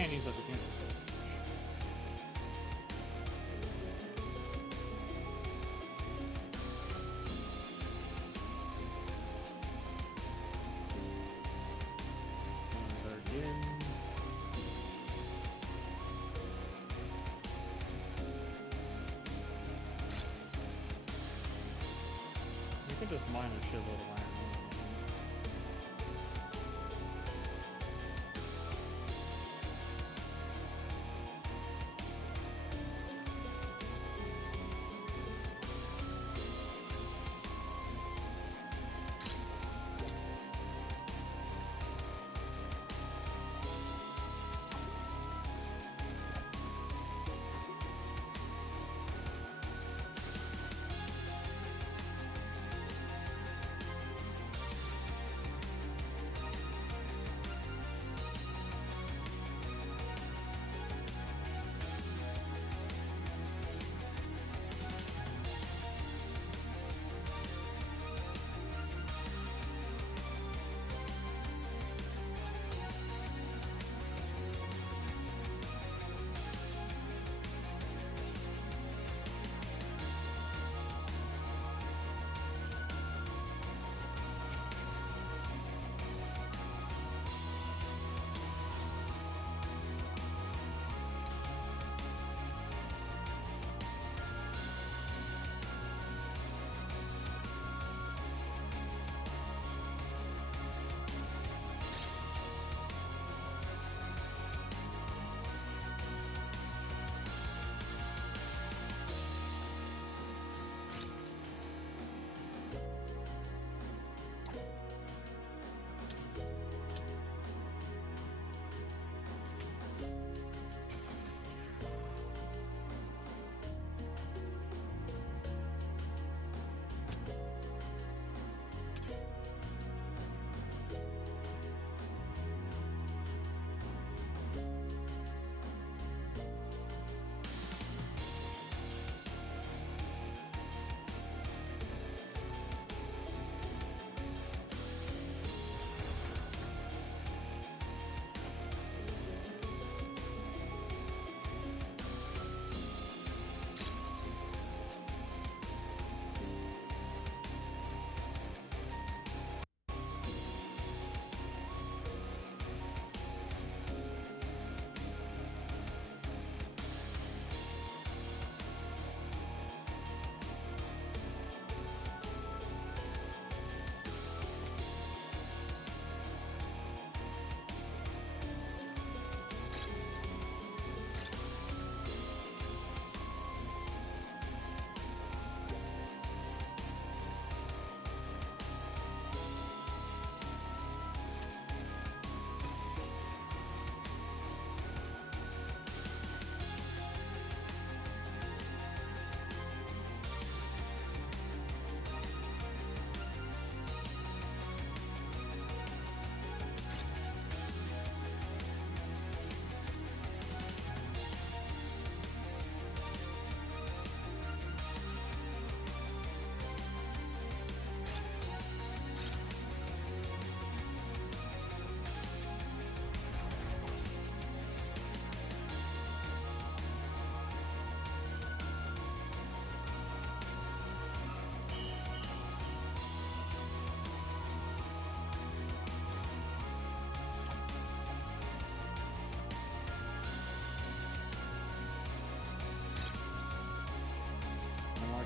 can't use as a cancel code. Someone's already in. You can just mine a shitload of iron.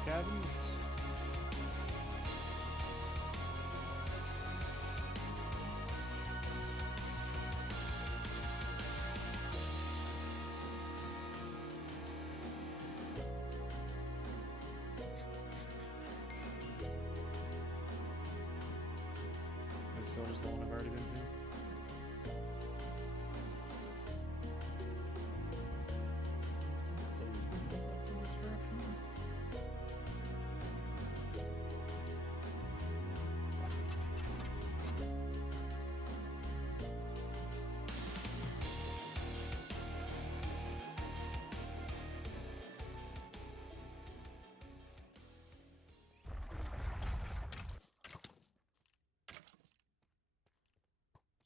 Cabins. It's still just the one I've already been to.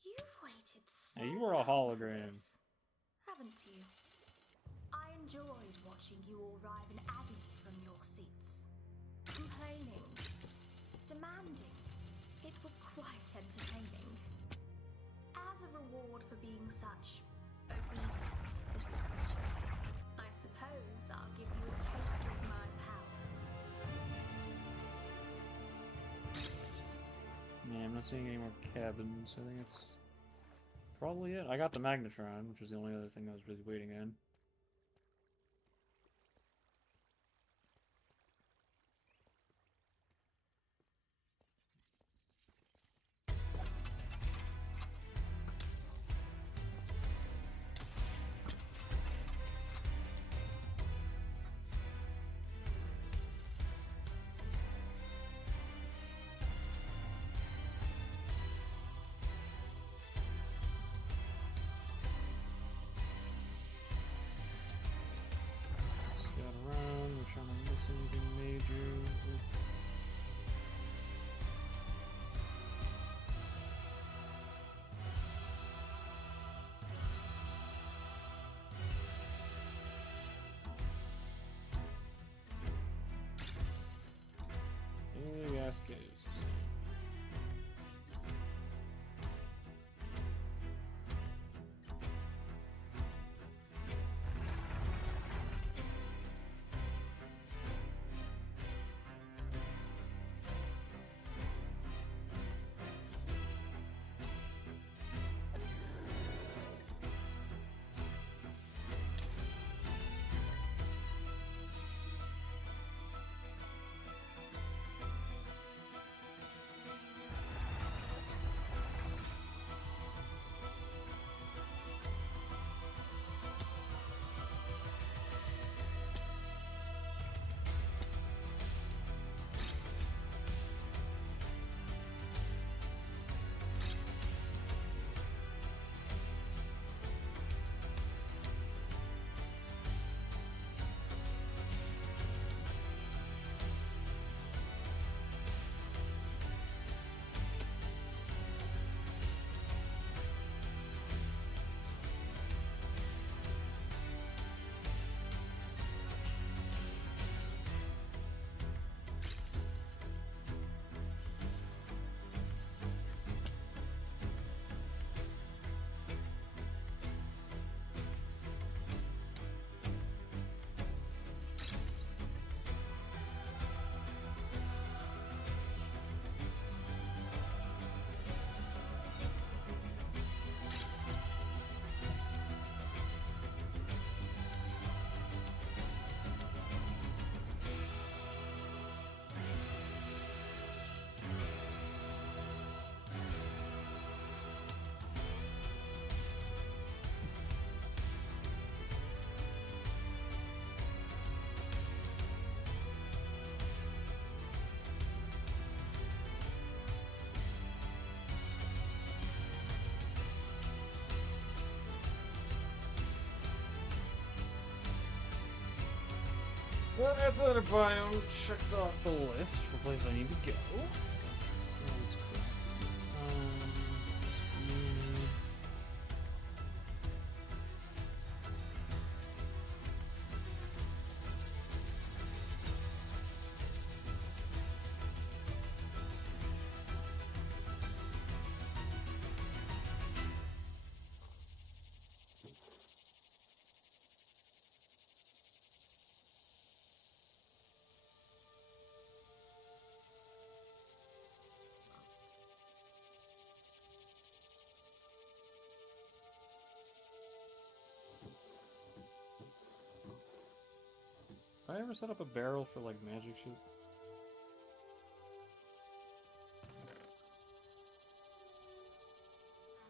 You've waited so Now, you were a long for hologram. this, haven't you? I enjoyed watching you all writhe in agony from your seats. Complaining. Demanding. It was quite entertaining. As a reward for being such obedient little creatures, I suppose I'll give you a taste of my power. Yeah, I'm not seeing any more cabins. I think it's probably it. I got the Magnetron, which was the only other thing I was really waiting on. Scout around, we're trying to miss anything major. Gas caves. Well, that's another biome checked off the list for places I need to go. Smells crappy. Speed. Have I ever set up a barrel for like magic shit?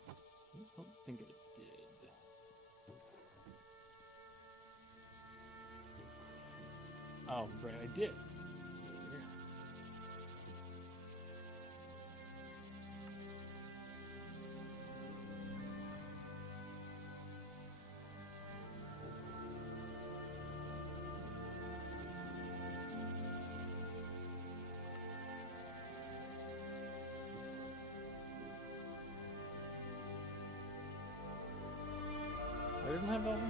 I don't think I did. Oh, right, I did. Yeah. I didn't have that one?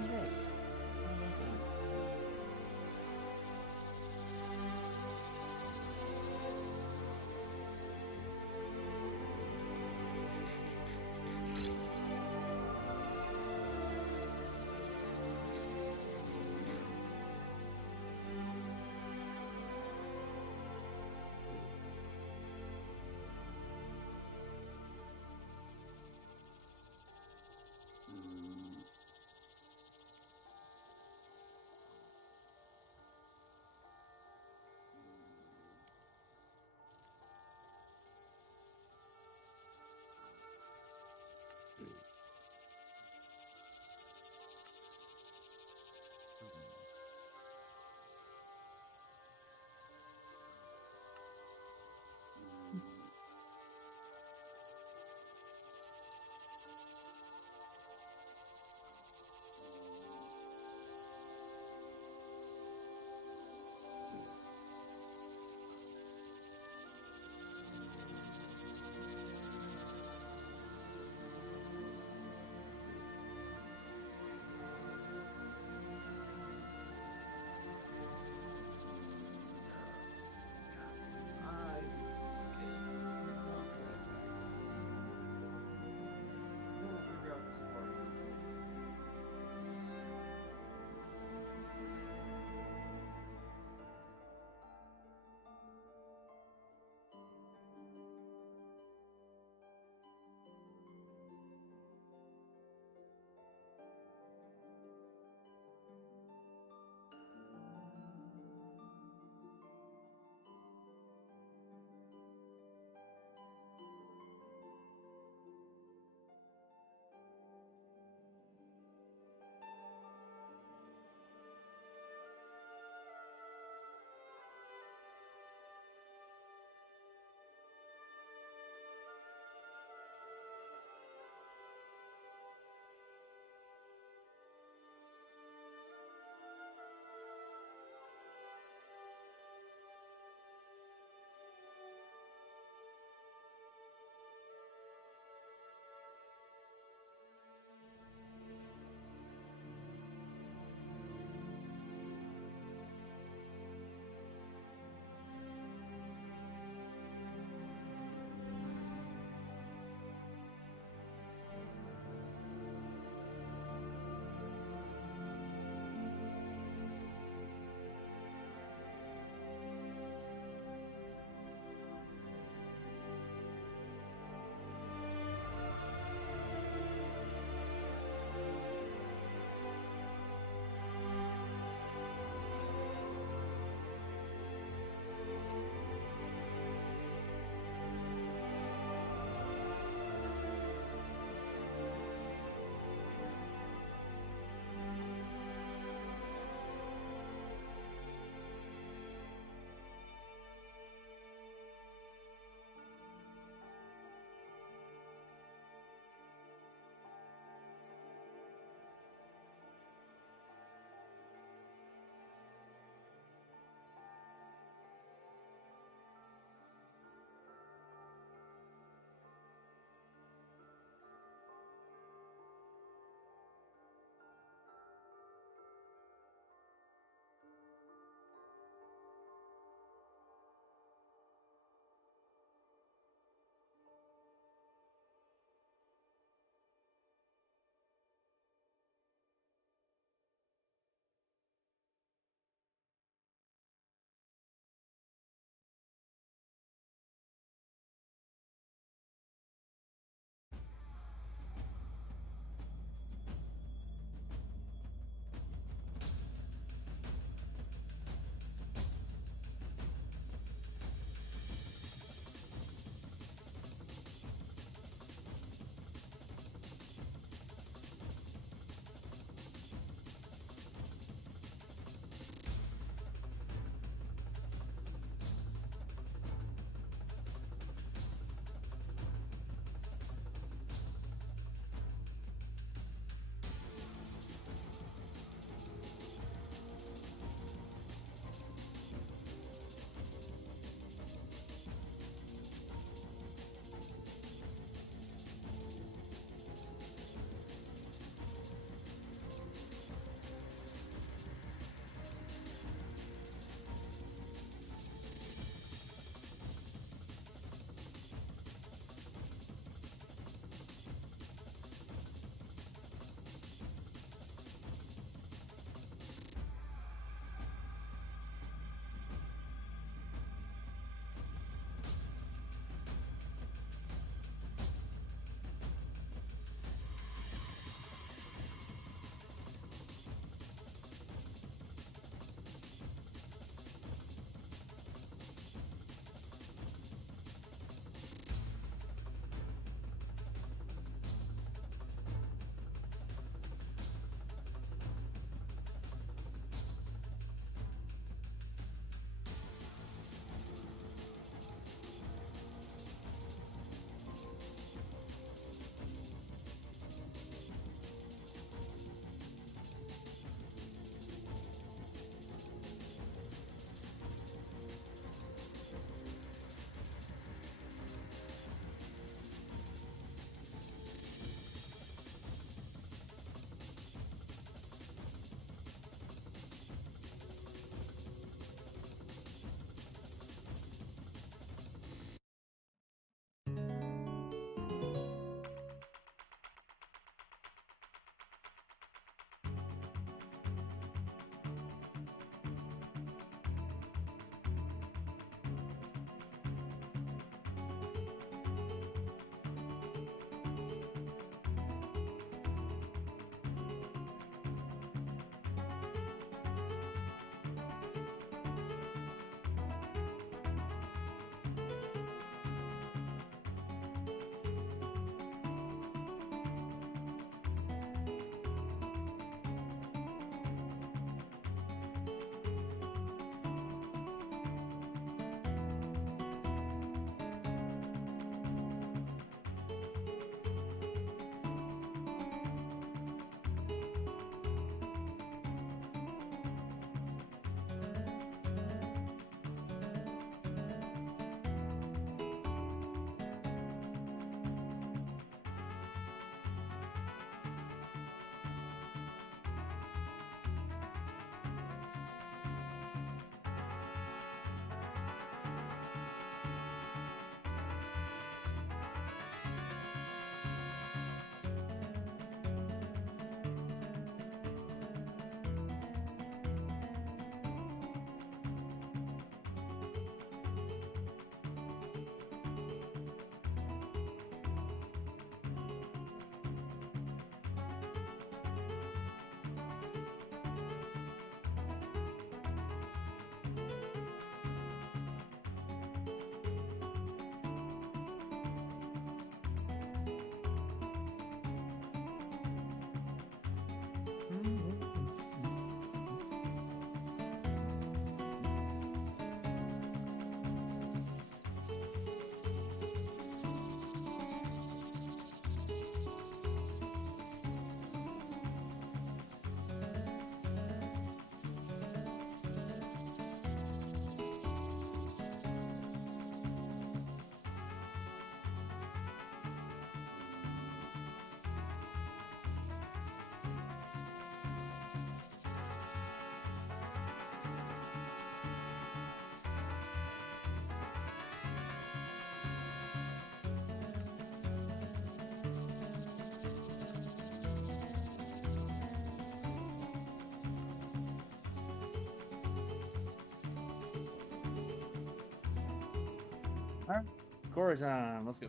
Alright, core time. Let's go.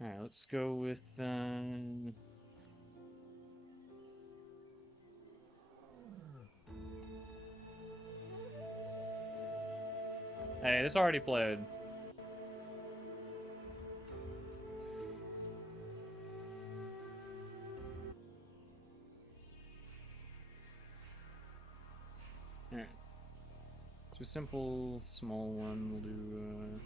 Alright, let's go with. Hey, this already played. Alright. So a simple, small one. We'll do.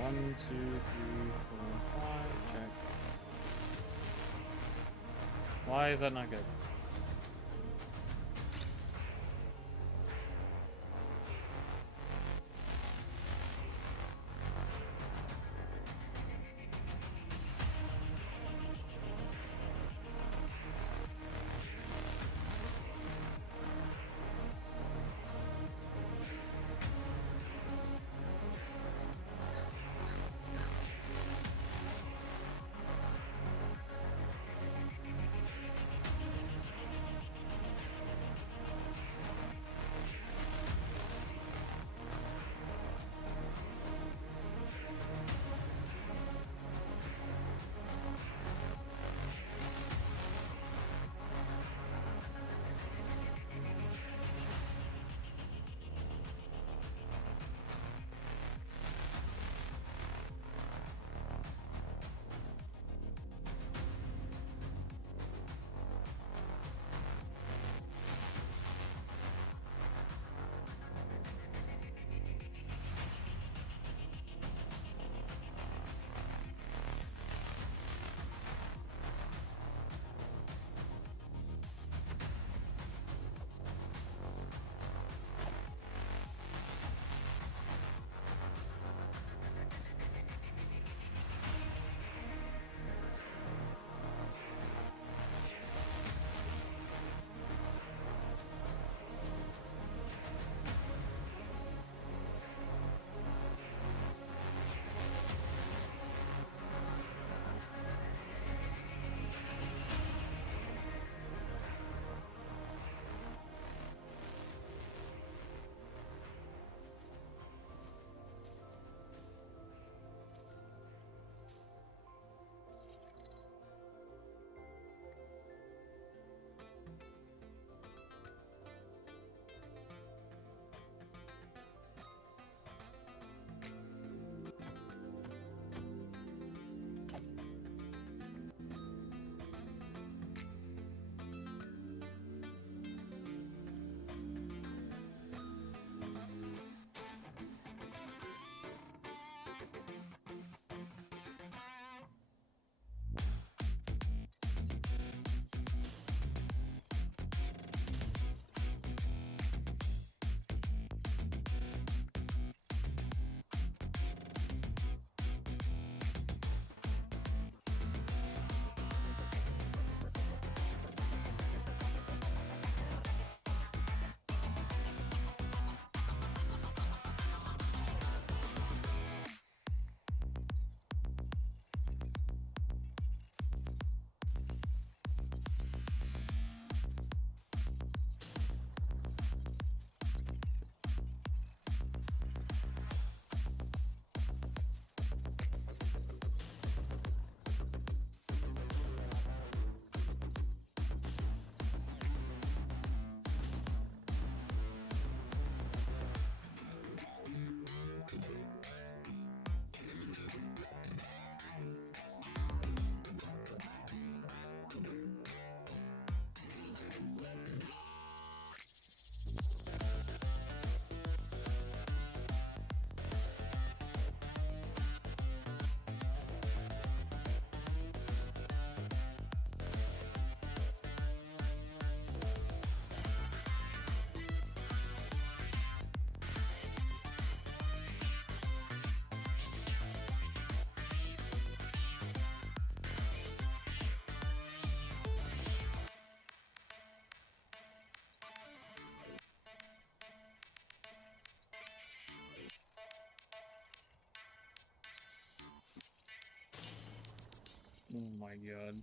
One, two, three, four, five. Check. Why is that not good? Oh my god.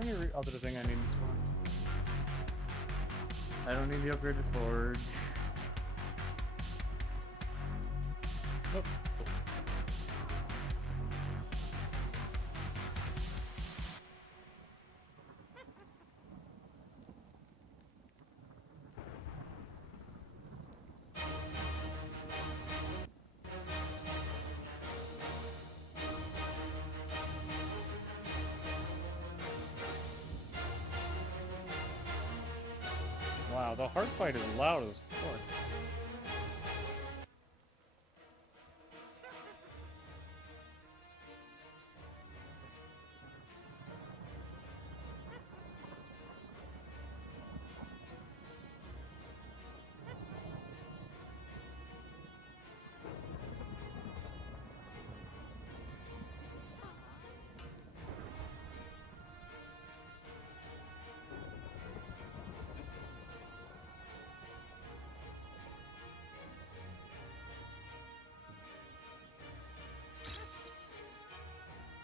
Any other thing I need this for? I don't need the upgraded forge. Nope. Cool. Wow, the hard fight is loud as fuck.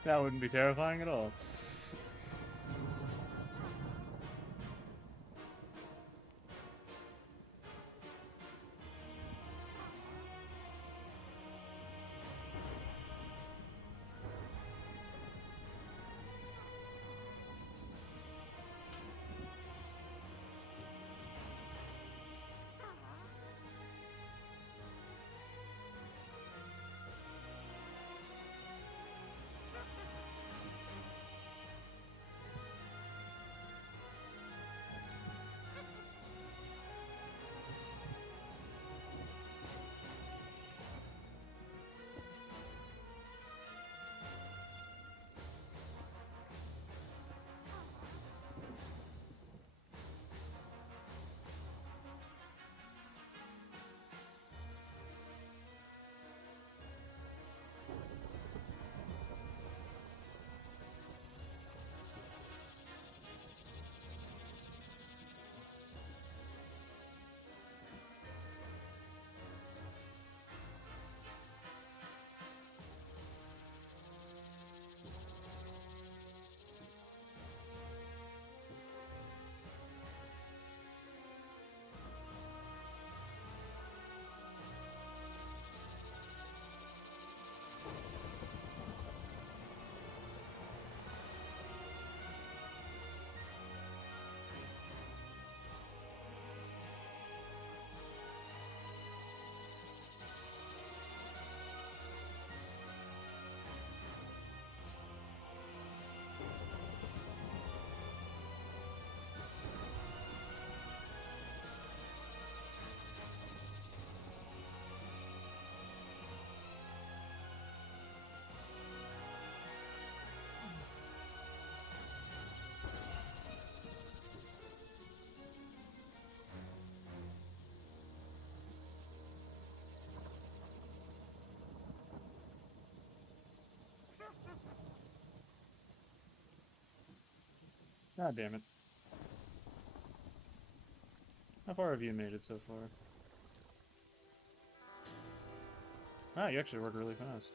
That wouldn't be terrifying at all. God damn it. How far have you made it so far? Ah, you actually work really fast.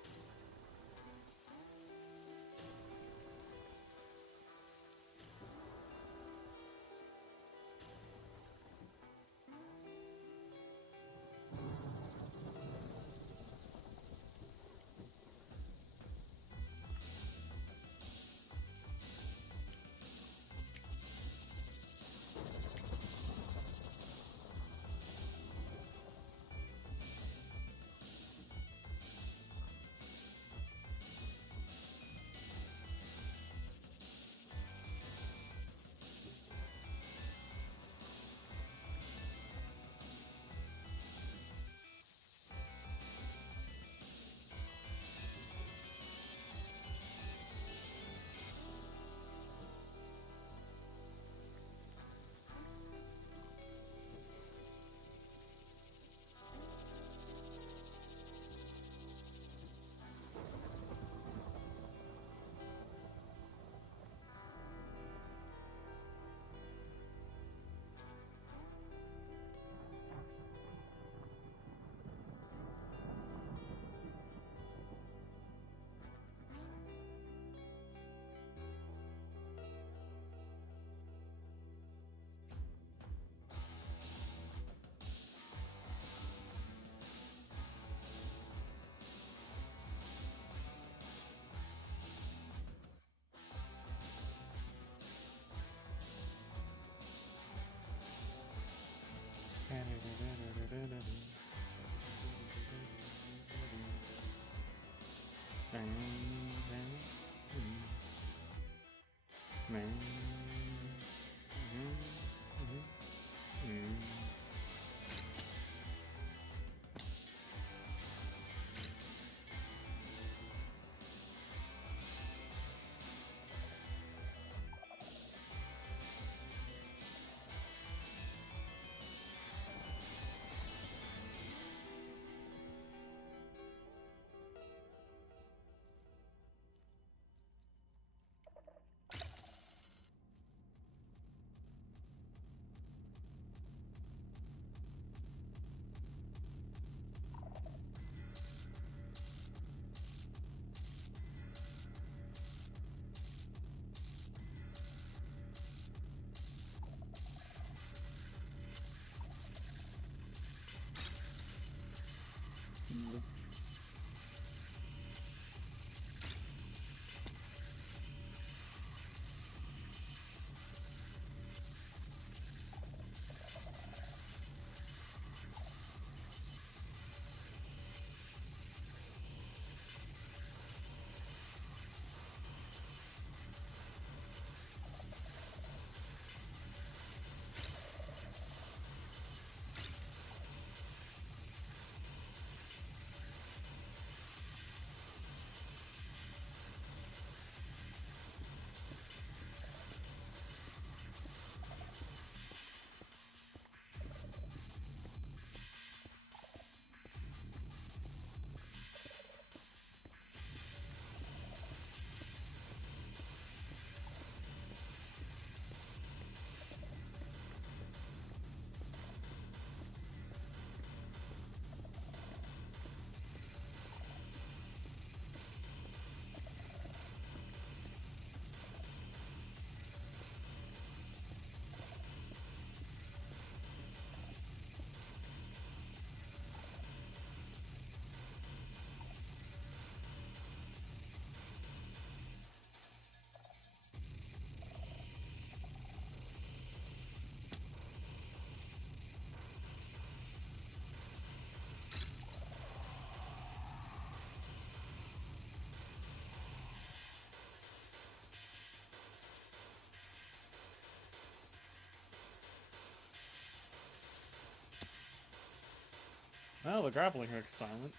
Man. Well, the grappling hook's silent.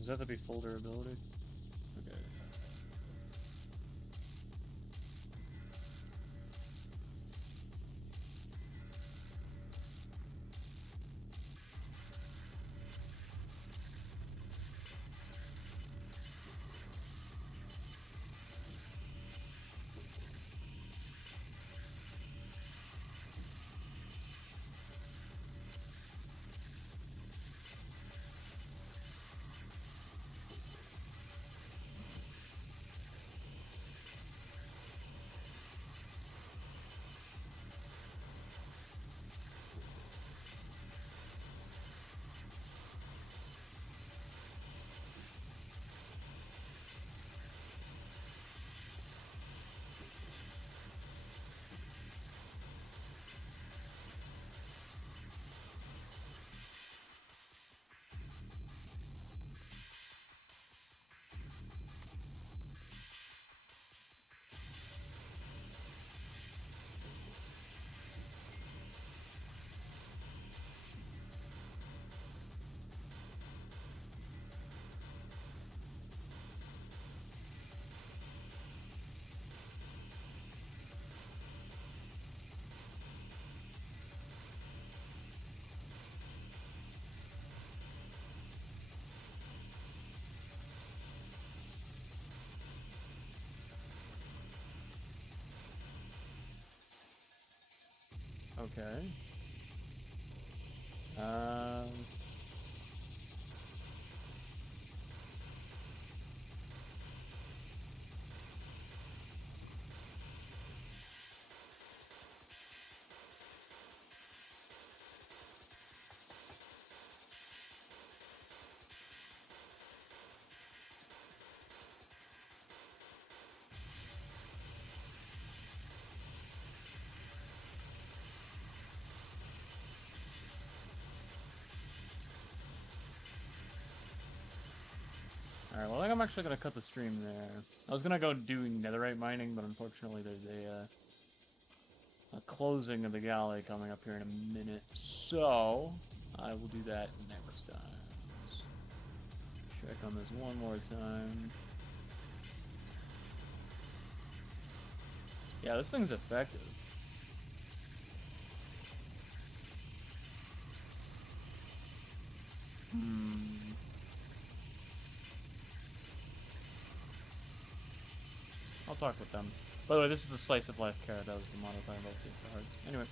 Is that to be full durability? Okay. Okay. Alright, well, I think I'm actually gonna cut the stream there. I was gonna go do netherite mining, but unfortunately there's a closing of the galley coming up here in a minute, so I will do that next time. Let's check on this one more time. Yeah, this thing's effective. I'll talk with them. By the way, this is the slice of life carrot. That was the model talking about the hearts. Anyway.